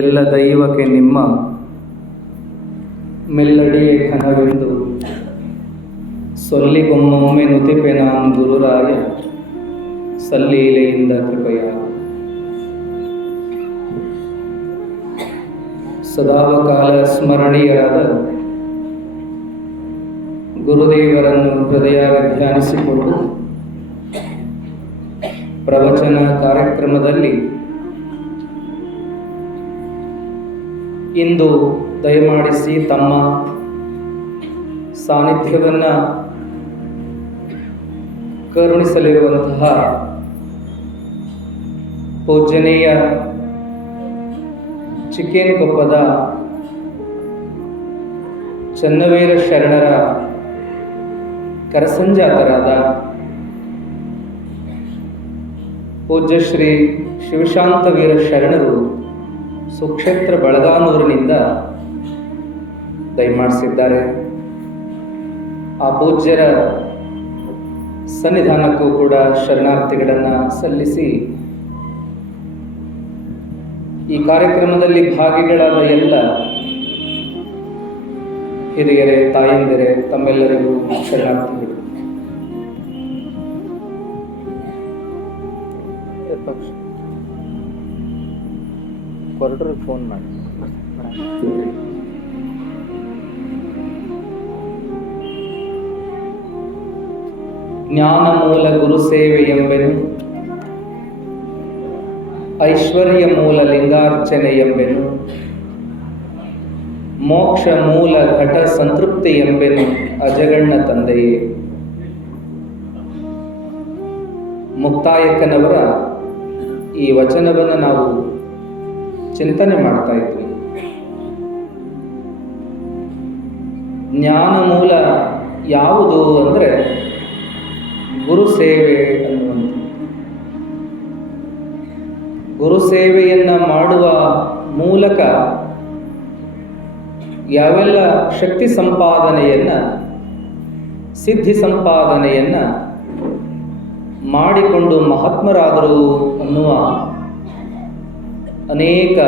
ಎಲ್ಲ ದೈವಕ್ಕೆ ನಿಮ್ಮ ಮೆಲ್ಲಡಿಯೇ ಘನವೆಂದು ಸೊಲ್ಲಿಗೊಮ್ಮೊಮ್ಮೆ ನುತಿಪೆ ನಾಂ ಗುರುರಾಯ ಸಲ್ಲೀಲೆಯಿಂದ ಕೃಪೆಯ. ಸದಾವಕಾಲ ಸ್ಮರಣೀಯರಾದ ಗುರುದೇವರನ್ನು ಹೃದಯಾರೆ ಧ್ಯಾನಿಸಿಕೊಂಡು ಪ್ರವಚನ ಕಾರ್ಯಕ್ರಮದಲ್ಲಿ ಇಂದು ದಯಮಾಡಿಸಿ ತಮ್ಮ ಸಾನ್ನಿಧ್ಯವನ್ನು ಕರುಣಿಸಲಿರುವಂತಹ ಪೂಜನೀಯ ಚಿಕ್ಕೇನಕೊಪ್ಪದ ಚನ್ನವೀರ ಶರಣರ ಕರಸಂಜಾತರಾದ ಪೂಜ್ಯ ಶ್ರೀ ಶಿವಶಾಂತವೀರ ಶರಣರು ಸುಕ್ಷೇತ್ರ ಬಳಗಾನೂರಿನಿಂದ ದಯಮಾಡಿಸಿದ್ದಾರೆ. ಆ ಪೂಜ್ಯರ ಸನ್ನಿಧಾನಕ್ಕೂ ಕೂಡ ಶರಣಾರ್ಥಿಗಳನ್ನು ಸಲ್ಲಿಸಿ ಈ ಕಾರ್ಯಕ್ರಮದಲ್ಲಿ ಭಾಗಿಗಳಾದ ಎಲ್ಲ ಹಿರಿಯರೇ, ತಾಯಂದಿರೇ, ತಮ್ಮೆಲ್ಲರಿಗೂ ಶರಣಾರ್ಥಿಗಳು. ಹೊರಡ್ರಿಗೆ ಫೋನ್ ಮಾಡಿ. ಜ್ಞಾನ ಮೂಲ ಗುರು ಸೇವೆ ಎಂಬೆನು, ಐಶ್ವರ್ಯ ಮೂಲ ಲಿಂಗಾರ್ಚನೆ ಎಂಬೆನು, ಮೋಕ್ಷ ಮೂಲ ಘಟ ಸಂತೃಪ್ತಿ ಎಂಬೆನು ಅಜಗಣ್ಣ ತಂದೆಯೇ. ಮುಕ್ತಾಯಕ್ಕನವರ ಈ ವಚನವನ್ನು ನಾವು ಚಿಂತನೆ ಮಾಡ್ತಾ ಇದ್ವಿ. ಜ್ಞಾನ ಮೂಲ ಯಾವುದು ಅಂದರೆ ಗುರು ಸೇವೆ ಅನ್ನುವಂಥ. ಗುರು ಸೇವೆಯನ್ನು ಮಾಡುವ ಮೂಲಕ ಯಾವೆಲ್ಲ ಶಕ್ತಿ ಸಂಪಾದನೆಯನ್ನು, ಸಿದ್ಧಿ ಸಂಪಾದನೆಯನ್ನು ಮಾಡಿಕೊಂಡು ಮಹಾತ್ಮರಾದರು ಅನ್ನುವ ಅನೇಕ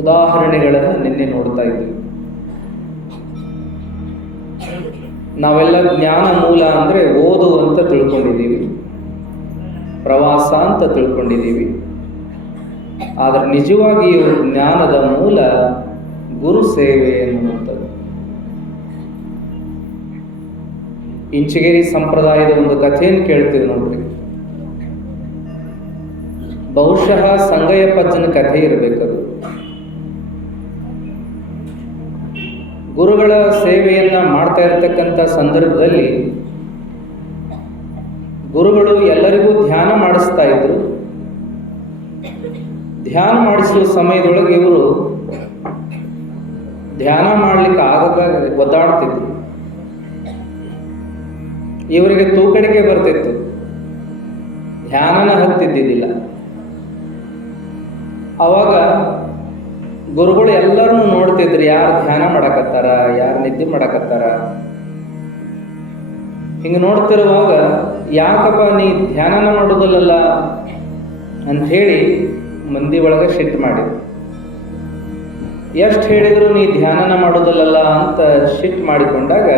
ಉದಾಹರಣೆಗಳನ್ನು ನಿನ್ನೆ ನೋಡ್ತಾ ಇದ್ವಿ. ನಾವೆಲ್ಲ ಜ್ಞಾನ ಮೂಲ ಅಂದರೆ ಓದು ಅಂತ ತಿಳ್ಕೊಂಡಿದ್ದೀವಿ, ಪ್ರವಾಸ ಅಂತ ತಿಳ್ಕೊಂಡಿದ್ದೀವಿ. ಆದರೆ ನಿಜವಾಗಿಯೂ ಜ್ಞಾನದ ಮೂಲ ಗುರು ಸೇವೆ ಎನ್ನುವಂಥದ್ದು. ಇಂಚಗೇರಿ ಸಂಪ್ರದಾಯದ ಒಂದು ಕಥೆಯನ್ನು ಕೇಳ್ತೀವಿ ನೋಡ್ರಿ. ಬಹುಶಃ ಸಂಗಯ್ಯಪ್ಪಜ್ಜನ ಕಥೆ ಇರಬೇಕದು. ಗುರುಗಳ ಸೇವೆಯನ್ನ ಮಾಡ್ತಾ ಇರತಕ್ಕಂಥ ಸಂದರ್ಭದಲ್ಲಿ ಗುರುಗಳು ಎಲ್ಲರಿಗೂ ಧ್ಯಾನ ಮಾಡಿಸ್ತಾ ಇದ್ರು. ಧ್ಯಾನ ಮಾಡಿಸುವ ಸಮಯದೊಳಗೆ ಇವರು ಧ್ಯಾನ ಮಾಡಲಿಕ್ಕೆ ಆಗದ ಒದ್ದಾಡ್ತಿದ್ರು. ಇವರಿಗೆ ತೂಕಡಿಕೆ ಬರ್ತಿತ್ತು, ಧ್ಯಾನನ ಹತ್ತಿದ್ದಿದ್ದಿಲ್ಲ. ಅವಾಗ ಗುರುಗಳು ಎಲ್ಲರನ್ನೂ ನೋಡ್ತಿದ್ರು, ಯಾರು ಧ್ಯಾನ ಮಾಡಕತ್ತಾರ, ಯಾರು ನಿದ್ದೆ ಮಾಡಕತ್ತಾರ. ಹಿಂಗೆ ನೋಡ್ತಿರುವಾಗ ಯಾಕಪ್ಪ ನೀ ಧ್ಯಾನನ ಮಾಡೋದಿಲ್ಲಲ್ಲ ಅಂಥೇಳಿ ಮಂದಿ ಒಳಗೆ ಸಿಟ್ಟು ಮಾಡಿದ್ರು. ಎಷ್ಟು ಹೇಳಿದ್ರು ನೀ ಧ್ಯಾನನ ಮಾಡೋದಿಲ್ಲಲ್ಲ ಅಂತ ಸಿಟ್ಟು ಮಾಡಿಕೊಂಡಾಗ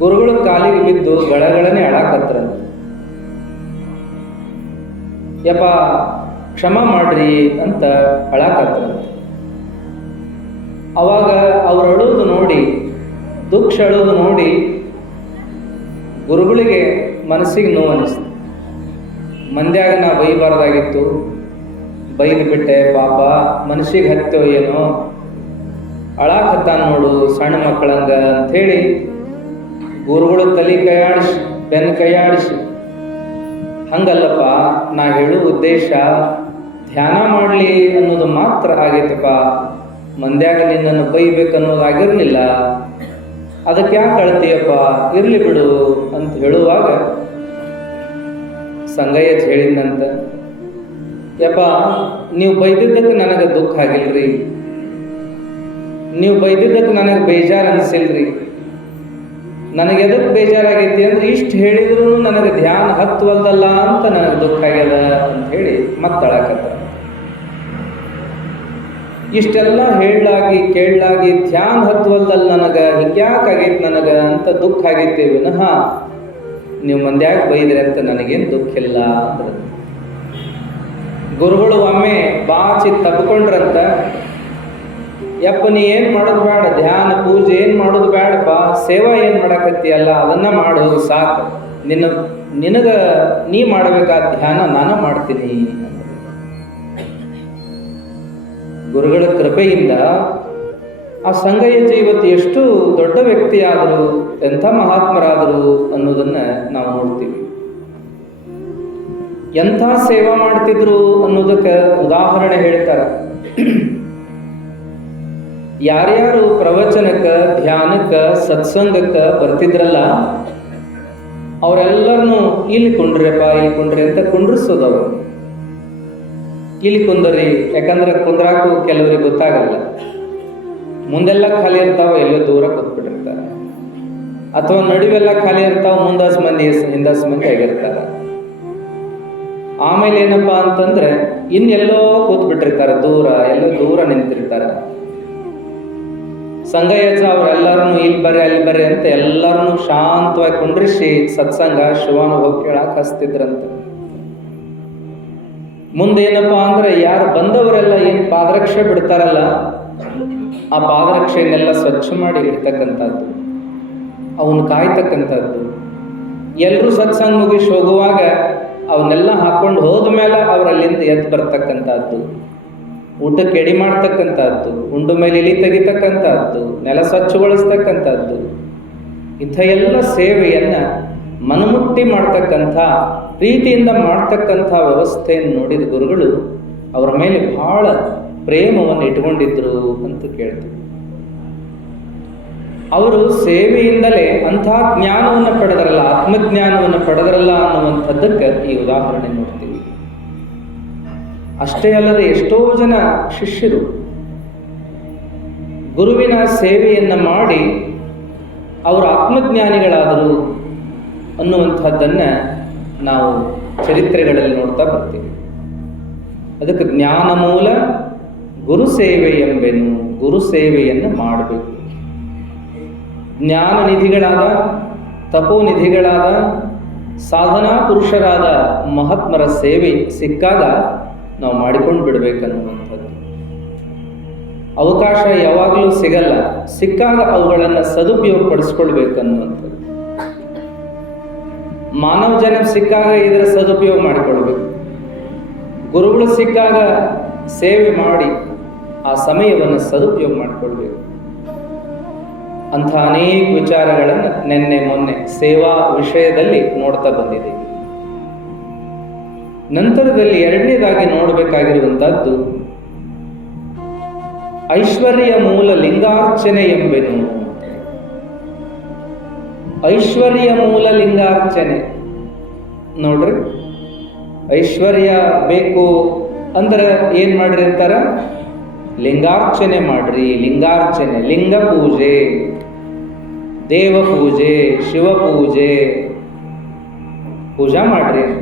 ಗುರುಗಳು ಕಾಲಿಗೆ ಬಿದ್ದು ಗಳಗಳನೆ ಅಳಾಕತ್ರಂತ. ಯಪ್ಪ ಕ್ಷಮ ಮಾಡ್ರಿ ಅಂತ ಅಳಾಕತ್ರಂತ. ಅವಾಗ ಅವ್ರು ಅಳೋದು ನೋಡಿ, ದುಃಖ ಅಳೋದು ನೋಡಿ ಗುರುಗಳಿಗೆ ಮನಸ್ಸಿಗೆ ನೋವು ಅನಿಸ್ತು. ಮಂದ್ಯಾಗ ನಾ ಬೈಬಾರ್ದಾಗಿತ್ತು, ಬೈದು ಬಿಟ್ಟೆ, ಪಾಪ ಮನಸ್ಸಿಗೆ ಹತ್ತೋ ಏನೋ, ಅಳಾಕತ್ತಾನ ನೋಡು ಸಣ್ಣ ಮಕ್ಕಳಂಗ ಅಂಥೇಳಿ ಗುರುಗಳು ತಲೆ ಕೈಯಾಡಿಸಿ ಬೆನ್ನು ಕೈಯಾಡಿಸಿ, ಹಂಗಲ್ಲಪ್ಪ ನಾ ಹೇಳೋ ಉದ್ದೇಶ ಧ್ಯಾನ ಮಾಡಲಿ ಅನ್ನೋದು ಮಾತ್ರ ಆಗೈತಪ್ಪ, ಮಂದ್ಯಾಗ ನಿನ್ನನ್ನು ಬೈಬೇಕನ್ನೋದಾಗಿರಲಿಲ್ಲ, ಅದಕ್ಕೆ ಯಾಕೆ ಅಳ್ತೀಯಪ್ಪ, ಇರಲಿ ಬಿಡು ಅಂತ ಹೇಳುವಾಗ ಸಂಗಯ್ಯ ಹೇಳಿದಂತ, ಯಪ್ಪ ನೀವು ಬೈದಿದ್ದಕ್ಕೆ ನನಗೆ ದುಃಖ ಆಗಿಲ್ರಿ, ನೀವು ಬೈದಿದ್ದಕ್ಕೆ ನನಗೆ ಬೇಜಾರು ಅನಿಸಿಲ್ರಿ, ನನಗೆ ಎದಕ್ಕೆ ಬೇಜಾರಾಗೈತಿ ಅಂದ್ರೆ ಇಷ್ಟು ಹೇಳಿದ್ರು ನನಗೆ ಧ್ಯಾನ ಹತ್ತುವಲ್ದಲ್ಲ ಅಂತ ನನಗೆ ದುಃಖ ಆಗ್ಯದ ಅಂತ ಹೇಳಿ ಮತ್ತಳಕತ್ತ. ಇಷ್ಟೆಲ್ಲ ಹೇಳಲಾಗಿ ಕೇಳಲಾಗಿ ಧ್ಯಾನ ಹತ್ವಲ್ದಲ್ಲ ನನಗೆ, ಹಿಂಗ್ಯಾಕಾಗೈತೆ ನನಗೆ ಅಂತ ದುಃಖ ಆಗೈತೆ ವಿನಃ ನೀವು ಮಂದ್ಯಾಗ ಬೈದ್ರಿ ಅಂತ ನನಗೇನು ದುಃಖ ಇಲ್ಲ ಅಂದ್ರೆ. ಗುರುಗಳು ಒಮ್ಮೆ ಬಾಚಿ ತಬ್ಕೊಂಡ್ರಂತ, ಯಪ್ಪ ನೀ ಏನು ಮಾಡೋದು ಬೇಡ, ಧ್ಯಾನ ಪೂಜೆ ಏನು ಮಾಡೋದು ಬೇಡಪ್ಪ, ಸೇವಾ ಏನು ಮಾಡಕತ್ತೀಯಲ್ಲ ಅದನ್ನ ಮಾಡು ಸಾಕು, ನಿನಗೆ ನೀ ಮಾಡಬೇಕಾದ ಧ್ಯಾನ ನಾನು ಮಾಡ್ತೀನಿ. ಗುರುಗಳ ಕೃಪೆಯಿಂದ ಆ ಸಂಗಯ್ಯಜಿ ಇವತ್ತು ಎಷ್ಟು ದೊಡ್ಡ ವ್ಯಕ್ತಿಯಾದರು, ಎಂಥ ಮಹಾತ್ಮರಾದರು ಅನ್ನೋದನ್ನ ನಾವು ನೋಡ್ತೀವಿ. ಎಂಥ ಸೇವಾ ಮಾಡ್ತಿದ್ರು ಅನ್ನೋದಕ್ಕೆ ಉದಾಹರಣೆ ಹೇಳ್ತಾರೆ. ಯಾರ್ಯಾರು ಪ್ರವಚನಕ್ಕೆ, ಧ್ಯಾನಕ್ಕೆ, ಸತ್ಸಂಗಕ್ಕೆ ಬರ್ತಿದ್ರಲ್ಲ ಅವರೆಲ್ಲರನ್ನು ಇಲ್ಲಿ ಕುಂಡ್ರಪ್ಪ, ಇಲ್ಲಿ ಕುಂಡ್ರಿ ಅಂತ ಕುಂಡ್ರಿಸೋದವರು. ಇಲ್ಲಿ ಕುಂದರಿ, ಯಾಕಂದ್ರೆ ಕುಂದ್ರಾಕು ಕೆಲವರಿಗೆ ಗೊತ್ತಾಗಲ್ಲ. ಮುಂದೆಲ್ಲ ಖಾಲಿ ಇರ್ತಾವ, ಎಲ್ಲೋ ದೂರ ಕೂತ್ಬಿಟ್ಟಿರ್ತಾರೆ. ಅಥವಾ ನಡುವೆಲ್ಲ ಖಾಲಿ ಇರ್ತಾವ, ಮುಂದಾಸ್ ಮಂದಿ ಹಿಂದಾಸ್ ಮಂದಿ ಆಗಿರ್ತಾರೆ. ಆಮೇಲೆ ಏನಪ್ಪಾ ಅಂತಂದ್ರೆ ಇನ್ನೆಲ್ಲೋ ಕೂತ್ಬಿಟ್ಟಿರ್ತಾರೆ, ಎಲ್ಲೋ ದೂರ ನಿಂತಿರ್ತಾರೆ. ಸಂಗಯ್ಯಜ್ಜ ಅವರೆಲ್ಲರನ್ನು ಇಲ್ಲಿ ಬರ್ರಿ ಅಲ್ಲಿ ಬರ್ರಿ ಅಂತ ಎಲ್ಲರನ್ನು ಶಾಂತವಾಗಿ ಕುಂಡ್ರಿಸಿ ಸತ್ಸಂಗ ಶಿವಾನುಭವ ಕೇಳಾಕ್ ಹಚ್ತಿದ್ರಂತೆ. ಮುಂದೇನಪ್ಪಾ ಅಂದ್ರೆ ಯಾರು ಬಂದವರೆಲ್ಲ ಏನು ಪಾದರಕ್ಷೆ ಬಿಡ್ತಾರಲ್ಲ ಆ ಪಾದರಕ್ಷೆಯನ್ನೆಲ್ಲ ಸ್ವಚ್ಛ ಮಾಡಿ ಇಡ್ತಕ್ಕಂಥದ್ದು, ಅವನು ಕಾಯ್ತಕ್ಕಂಥದ್ದು. ಎಲ್ಲರೂ ಸತ್ಸಂಗ ಮುಗಿಸಿ ಹೋಗುವಾಗ ಅವನ್ನೆಲ್ಲ ಹಾಕೊಂಡು ಹೋದ ಮೇಲೆ ಅವರಲ್ಲಿಂದ ಎದ್ದು ಬರ್ತಕ್ಕಂಥದ್ದು, ಊಟಕ್ಕೆ ಎಡಿ ಮಾಡ್ತಕ್ಕಂಥದ್ದು, ಉಂಡು ಮೇಲೆ ಇಲಿ ತೆಗಿತಕ್ಕಂಥದ್ದು, ನೆಲ ಸ್ವಚ್ಛಗೊಳಿಸ್ತಕ್ಕಂಥದ್ದು, ಇಂಥ ಎಲ್ಲ ಸೇವೆಯನ್ನ ಮನಮುಟ್ಟಿ ಮಾಡ್ತಕ್ಕಂಥ, ಪ್ರೀತಿಯಿಂದ ಮಾಡ್ತಕ್ಕಂಥ ವ್ಯವಸ್ಥೆಯನ್ನು ನೋಡಿದ ಗುರುಗಳು ಅವರ ಮೇಲೆ ಬಹಳ ಪ್ರೇಮವನ್ನು ಇಟ್ಕೊಂಡಿದ್ರು ಅಂತ ಕೇಳ್ತೀವಿ. ಅವರು ಸೇವೆಯಿಂದಲೇ ಅಂಥ ಜ್ಞಾನವನ್ನು ಪಡೆದರಲ್ಲ, ಆತ್ಮಜ್ಞಾನವನ್ನು ಪಡೆದರಲ್ಲ ಅನ್ನುವಂಥದ್ದಕ್ಕೆ ಈ ಉದಾಹರಣೆ ನೋಡ್ತೀವಿ. ಅಷ್ಟೇ ಅಲ್ಲದೆ ಎಷ್ಟೋ ಜನ ಶಿಷ್ಯರು ಗುರುವಿನ ಸೇವೆಯನ್ನು ಮಾಡಿ ಅವರು ಆತ್ಮಜ್ಞಾನಿಗಳಾದರು ಅನ್ನುವಂಥದ್ದನ್ನು ನಾವು ಚರಿತ್ರೆಗಳಲ್ಲಿ ನೋಡ್ತಾ ಬರ್ತೀವಿ. ಅದಕ್ಕೆ ಜ್ಞಾನ ಮೂಲ ಗುರು ಸೇವೆ ಎಂಬೆನು, ಗುರು ಸೇವೆಯನ್ನು ಮಾಡಬೇಕು. ಜ್ಞಾನ ನಿಧಿಗಳಾದ, ತಪೋನಿಧಿಗಳಾದ, ಸಾಧನಾ ಪುರುಷರಾದ ಮಹಾತ್ಮರ ಸೇವೆ ಸಿಕ್ಕಾಗ ನಾವು ಮಾಡಿಕೊಂಡು ಬಿಡಬೇಕನ್ನುವಂಥದ್ದು. ಅವಕಾಶ ಯಾವಾಗಲೂ ಸಿಗಲ್ಲ, ಸಿಕ್ಕಾಗ ಅವುಗಳನ್ನು ಸದುಪಯೋಗ ಪಡಿಸ್ಕೊಳ್ಬೇಕನ್ನುವಂಥದ್ದು. ಮಾನವ ಜನ ಸಿಕ್ಕಾಗ ಇದರ ಸದುಪಯೋಗ ಮಾಡಿಕೊಳ್ಬೇಕು. ಗುರುಗಳು ಸಿಕ್ಕಾಗ ಸೇವೆ ಮಾಡಿ ಆ ಸಮಯವನ್ನು ಸದುಪಯೋಗ ಮಾಡಿಕೊಳ್ಬೇಕು. ಅಂಥ ಅನೇಕ ವಿಚಾರಗಳನ್ನು ನಿನ್ನೆ ಮೊನ್ನೆ ಸೇವಾ ವಿಷಯದಲ್ಲಿ ನೋಡ್ತಾ ಬಂದಿದ್ದೀವಿ. ನಂತರದಲ್ಲಿ ಎರಡನೇದಾಗಿ ನೋಡಬೇಕಾಗಿರುವಂತಹದ್ದು ಐಶ್ವರ್ಯ ಮೂಲ ಲಿಂಗಾರ್ಚನೆ ಎಂಬೆನು. ಐಶ್ವರ್ಯ ಮೂಲ ಲಿಂಗಾರ್ಚನೆ ನೋಡ್ರಿ, ಐಶ್ವರ್ಯ ಬೇಕು ಅಂದ್ರೆ ಏನ್ ಮಾಡ್ರಿ ಅಂತಾರ? ಲಿಂಗಾರ್ಚನೆ ಮಾಡ್ರಿ. ಲಿಂಗಾರ್ಚನೆ, ಲಿಂಗ ಪೂಜೆ, ದೇವ ಪೂಜೆ, ಶಿವ ಪೂಜೆ, ಪೂಜಾ ಮಾಡ್ರಿ ಅಂತ.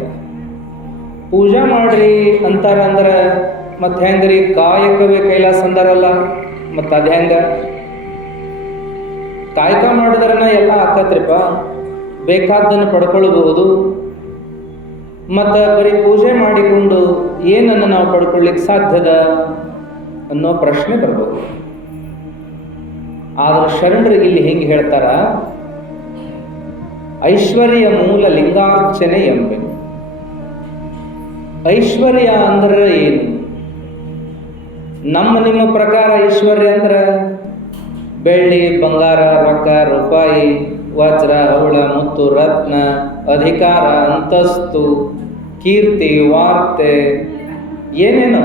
ಪೂಜಾ ಮಾಡ್ರಿ ಅಂತಾರ ಅಂದ್ರೆ ಮತ್ತೆ ಹೆಂಗ್ರಿ? ಕಾಯಕವೇ ಕೈಲಾಸ ಅಂದಾರಲ್ಲ, ಮತ್ತೆ ಅದ ಹೆಂಗ? ಕಾಯಕ ಮಾಡಿದ್ರನ ಎಲ್ಲ ಆಕತ್ರಿಪ್ಪ, ಬೇಕಾದ್ದನ್ನು ಪಡ್ಕೊಳ್ಬಹುದು. ಮತ್ತು ಬರೀ ಪೂಜೆ ಮಾಡಿಕೊಂಡು ಏನನ್ನು ನಾವು ಪಡ್ಕೊಳ್ಳಿಕ್ಕೆ ಸಾಧ್ಯದ ಅನ್ನೋ ಪ್ರಶ್ನೆ ಬರ್ಬೋದು. ಆದ್ರೆ ಶರಣರು ಇಲ್ಲಿ ಹೆಂಗೆ ಹೇಳ್ತಾರ? ಐಶ್ವರ್ಯ ಮೂಲ ಲಿಂಗಾರ್ಚನೆ ಎಂಬೆನು. ಐಶ್ವರ್ಯ ಅಂದ್ರೆ ಏನು? ನಿಮ್ಮ ಪ್ರಕಾರ ಐಶ್ವರ್ಯ ಅಂದ್ರೆ ಬೆಳ್ಳಿ, ಬಂಗಾರ, ರೊಕ್ಕ, ರೂಪಾಯಿ, ವಜ್ರ, ಹವಳ, ಮುತ್ತು, ರತ್ನ, ಅಧಿಕಾರ, ಅಂತಸ್ತು, ಕೀರ್ತಿ, ವಾರ್ತೆ, ಏನೇನೋ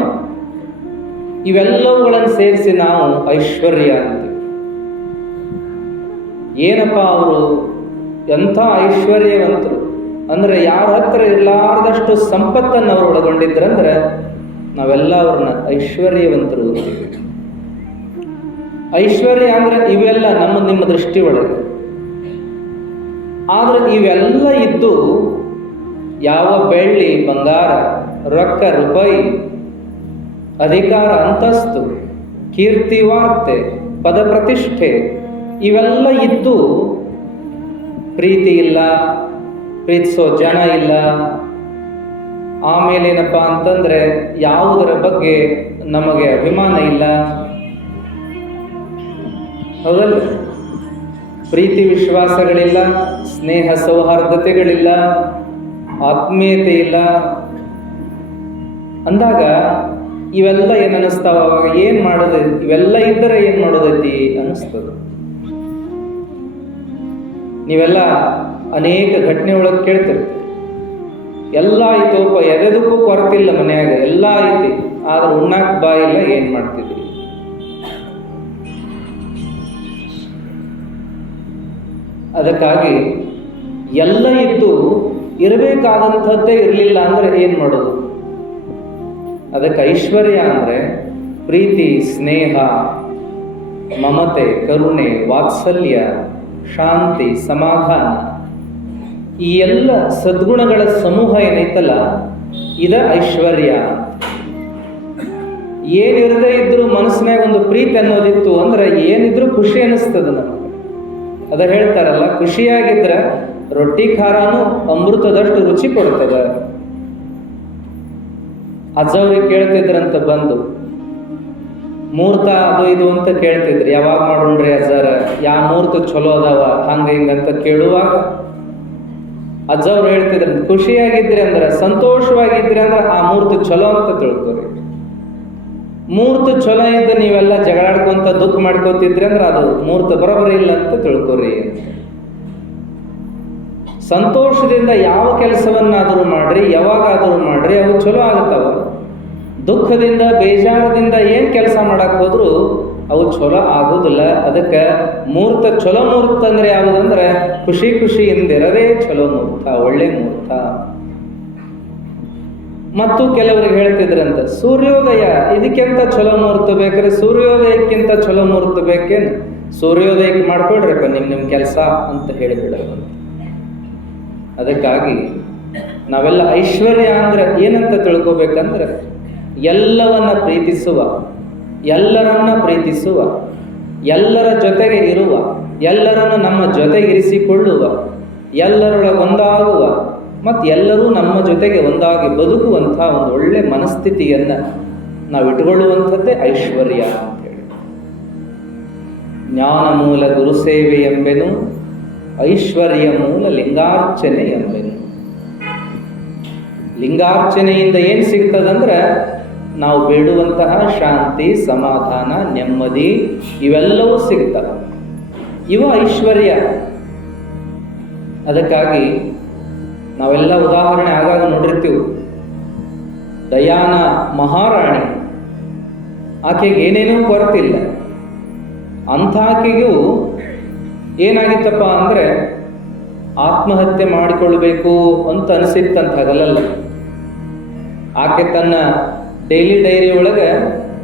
ಇವೆಲ್ಲವುಗಳನ್ನು ಸೇರಿಸಿ ನಾವು ಐಶ್ವರ್ಯ ಅಂತೀವಿ. ಏನಪ್ಪ ಅವರು ಎಂಥ ಐಶ್ವರ್ಯವಂತರು ಅಂದ್ರೆ, ಯಾರ ಹತ್ರ ಇರಲಾರ್ದಷ್ಟು ಸಂಪತ್ತನ್ನು ಅವರು ಒಳಗೊಂಡಿದ್ರಂದ್ರೆ ನಾವೆಲ್ಲ ಅವ್ರನ್ನ ಐಶ್ವರ್ಯವಂತರು ಅಂತೀವಿ. ಐಶ್ವರ್ಯ ಅಂದ್ರೆ ಇವೆಲ್ಲ ನಿಮ್ಮ ದೃಷ್ಟಿ ಒಳಗೆ. ಆದ್ರೆ ಇವೆಲ್ಲ ಇದ್ದು ಯಾವ ಬೆಳ್ಳಿ, ಬಂಗಾರ, ರೊಕ್ಕ ರೂಪಾಯಿ, ಅಧಿಕಾರ ಅಂತಸ್ತು, ಕೀರ್ತಿ ವಾರ್ತೆ, ಪದ ಪ್ರತಿಷ್ಠೆ ಇವೆಲ್ಲ ಇದ್ದು ಪ್ರೀತಿ ಇಲ್ಲ, ಪ್ರೀತಿಸೋ ಜನ ಇಲ್ಲ. ಆಮೇಲೇನಪ್ಪ ಅಂತಂದ್ರೆ ಯಾವುದರ ಬಗ್ಗೆ ನಮಗೆ ಅಭಿಮಾನ ಇಲ್ಲ. ಹೌದಲ್ಲ? ಪ್ರೀತಿ ವಿಶ್ವಾಸಗಳಿಲ್ಲ, ಸ್ನೇಹ ಸೌಹಾರ್ದತೆಗಳಿಲ್ಲ, ಆತ್ಮೀಯತೆ ಇಲ್ಲ ಅಂದಾಗ ಇವೆಲ್ಲ ಏನು ಅನ್ನಿಸ್ತಾವ? ಅವಾಗ ಏನು ಮಾಡೋದು? ಇವೆಲ್ಲ ಇದ್ದರೆ ಏನು ಮಾಡೋದೈತಿ ಅನ್ನಿಸ್ತದೆ. ನೀವೆಲ್ಲ ಅನೇಕ ಘಟನೆ ಒಳಗೆ ಕೇಳ್ತಿರ್ತೀರಿ, ಎಲ್ಲ ಐತೋಪ, ಎದೆದಕ್ಕೂ ಕೊರತಿಲ್ಲ ಮನ್ಯಾಗ, ಎಲ್ಲ ಐತಿ, ಆದ್ರೆ ಉಣ್ಣಾಕ್ ಬಾಯಿಲ್ಲ, ಏನು ಮಾಡ್ತಿದ್ರಿ? ಅದಕ್ಕಾಗಿ ಎಲ್ಲ ಇದ್ದು ಇರಬೇಕಾದಂಥದ್ದೇ ಇರಲಿಲ್ಲ ಅಂದ್ರೆ ಏನು ಮಾಡೋದು? ಅದಕ್ಕೆ ಐಶ್ವರ್ಯ ಅಂದರೆ ಪ್ರೀತಿ, ಸ್ನೇಹ, ಮಮತೆ, ಕರುಣೆ, ವಾತ್ಸಲ್ಯ, ಶಾಂತಿ, ಸಮಾಧಾನ, ಈ ಎಲ್ಲ ಸದ್ಗುಣಗಳ ಸಮೂಹ ಏನೈತಲ್ಲ, ಇದ ಐಶ್ವರ್ಯ. ಏನಿರದೇ ಇದ್ರೂ ಮನಸ್ಸಿನಾಗ ಒಂದು ಪ್ರೀತಿ ಅನ್ನೋದಿತ್ತು ಅಂದ್ರೆ ಏನಿದ್ರೂ ಖುಷಿ ಅನ್ನಿಸ್ತದ ನಮಗೆ. ಅದ ಹೇಳ್ತಾರಲ್ಲ, ಖುಷಿಯಾಗಿದ್ರೆ ರೊಟ್ಟಿ ಖಾರಾನು ಅಮೃತದಷ್ಟು ರುಚಿ ಕೊಡ್ತದ. ಅಜ್ಜವ್ರಿಗೆ ಕೇಳ್ತಿದ್ರಂತ ಬಂದು, ಮುಹೂರ್ತ ಅದು ಇದು ಅಂತ ಕೇಳ್ತಿದ್ರಿ, ಯಾವಾಗ ಮಾಡೋಣ್ರಿ ಅಜ್ಜಾರ, ಯಾವ ಮುಹೂರ್ತ ಚಲೋ ಅದಾವ ಹಂಗ ಹಿಂಗಂತ ಕೇಳುವಾಗ ಅಜ್ಜವ್ರು ಹೇಳ್ತಿದ್ರು, ಖುಷಿಯಾಗಿದ್ರಿ ಅಂದ್ರೆ, ಸಂತೋಷವಾಗಿದ್ರಿ ಅಂದ್ರೆ ಆ ಮುಹೂರ್ತ ಚಲೋ ಅಂತ ತಿಳ್ಕೊರಿ. ಮುಹೂರ್ತ ಚಲೋ ಇದ್ದ ನೀವೆಲ್ಲ ಜಗಳಾಡ್ಕೊಂತ ದುಃಖ ಮಾಡ್ಕೋತಿದ್ರಿ ಅಂದ್ರೆ ಅದು ಮುಹೂರ್ತ ಬರೋಬರಿ ಇಲ್ಲ ಅಂತ ತಿಳ್ಕೊರಿ. ಸಂತೋಷದಿಂದ ಯಾವ ಕೆಲಸವನ್ನಾದರೂ ಮಾಡ್ರಿ, ಯಾವಾಗಾದರೂ ಮಾಡ್ರಿ, ಅವು ಚಲೋ ಆಗುತ್ತಾವ. ದುಃಖದಿಂದ, ಬೇಜಾರದಿಂದ ಏನು ಕೆಲಸ ಮಾಡಕ್ ಹೋದ್ರು ಅವು ಚಲೋ ಆಗೋದಿಲ್ಲ. ಅದಕ್ಕೆ ಮುಹೂರ್ತ, ಚಲೋ ಮುಹೂರ್ತ ಅಂದ್ರೆ ಯಾವುದಂದ್ರೆ ಖುಷಿ ಖುಷಿಯಿಂದಿರದೇ ಚಲೋ ಮುಹೂರ್ತ, ಒಳ್ಳೆ ಮುಹೂರ್ತ. ಮತ್ತು ಕೆಲವರಿಗೆ ಹೇಳ್ತಿದ್ರಂತ, ಸೂರ್ಯೋದಯ ಇದಕ್ಕಿಂತ ಚಲೋ ಮುಹೂರ್ತ ಬೇಕ್ರಿ, ಸೂರ್ಯೋದಯಕ್ಕಿಂತ ಚಲೋ ಮುಹೂರ್ತ ಬೇಕೇನು, ಸೂರ್ಯೋದಯಕ್ಕೆ ಮಾಡ್ಕೊಳ್ರಪ್ಪ ನಿಮ್ಮ ಕೆಲಸ ಅಂತ ಹೇಳಿಬಿಡೋದು. ಅದಕ್ಕಾಗಿ ನಾವೆಲ್ಲ ಐಶ್ವರ್ಯ ಅಂದ್ರೆ ಏನಂತ ತಿಳ್ಕೊಬೇಕಂದ್ರೆ, ಎಲ್ಲವನ್ನ ಪ್ರೀತಿಸುವ, ಎಲ್ಲರನ್ನ ಪ್ರೀತಿಸುವ, ಎಲ್ಲರ ಜೊತೆಗೆ ಇರುವ, ಎಲ್ಲರನ್ನು ನಮ್ಮ ಜೊತೆಗೆ ಇರಿಸಿಕೊಳ್ಳುವ, ಎಲ್ಲರೊಳಗೆ ಒಂದಾಗುವ, ಮತ್ತು ಎಲ್ಲರೂ ನಮ್ಮ ಜೊತೆಗೆ ಒಂದಾಗಿ ಬದುಕುವಂಥ ಒಂದು ಒಳ್ಳೆ ಮನಸ್ಥಿತಿಯನ್ನು ನಾವು ಇಟ್ಕೊಳ್ಳುವಂಥದ್ದೇ ಐಶ್ವರ್ಯ ಅಂತೇಳಿ. ಜ್ಞಾನ ಮೂಲ ಗುರುಸೇವೆ ಎಂಬೆನು, ಐಶ್ವರ್ಯ ಮೂಲ ಲಿಂಗಾರ್ಚನೆ ಎಂಬೆನು. ಲಿಂಗಾರ್ಚನೆಯಿಂದ ಏನು ಸಿಗ್ತದಂದ್ರೆ, ನಾವು ಬೇಡುವಂತಹ ಶಾಂತಿ, ಸಮಾಧಾನ, ನೆಮ್ಮದಿ ಇವೆಲ್ಲವೂ ಸಿಗ್ತವೆ. ಇವು ಐಶ್ವರ್ಯ. ಅದಕ್ಕಾಗಿ ನಾವೆಲ್ಲ ಉದಾಹರಣೆ ಆಗಾಗ ನೋಡಿರ್ತೀವಿ. ದಯಾನ ಮಹಾರಾಣಿ, ಆಕೆಗೆ ಏನೇನೂ ಕೊರತಿಲ್ಲ. ಅಂಥ ಆಕೆಗೂ ಏನಾಗಿತ್ತಪ್ಪ ಅಂದರೆ ಆತ್ಮಹತ್ಯೆ ಮಾಡಿಕೊಳ್ಬೇಕು ಅಂತ ಅನಿಸಿತ್ತಂತ. ಹಗಲಲ್ಲ ಆಕೆ ತನ್ನ ಡೈಲಿ ಡೈರಿ ಒಳಗೆ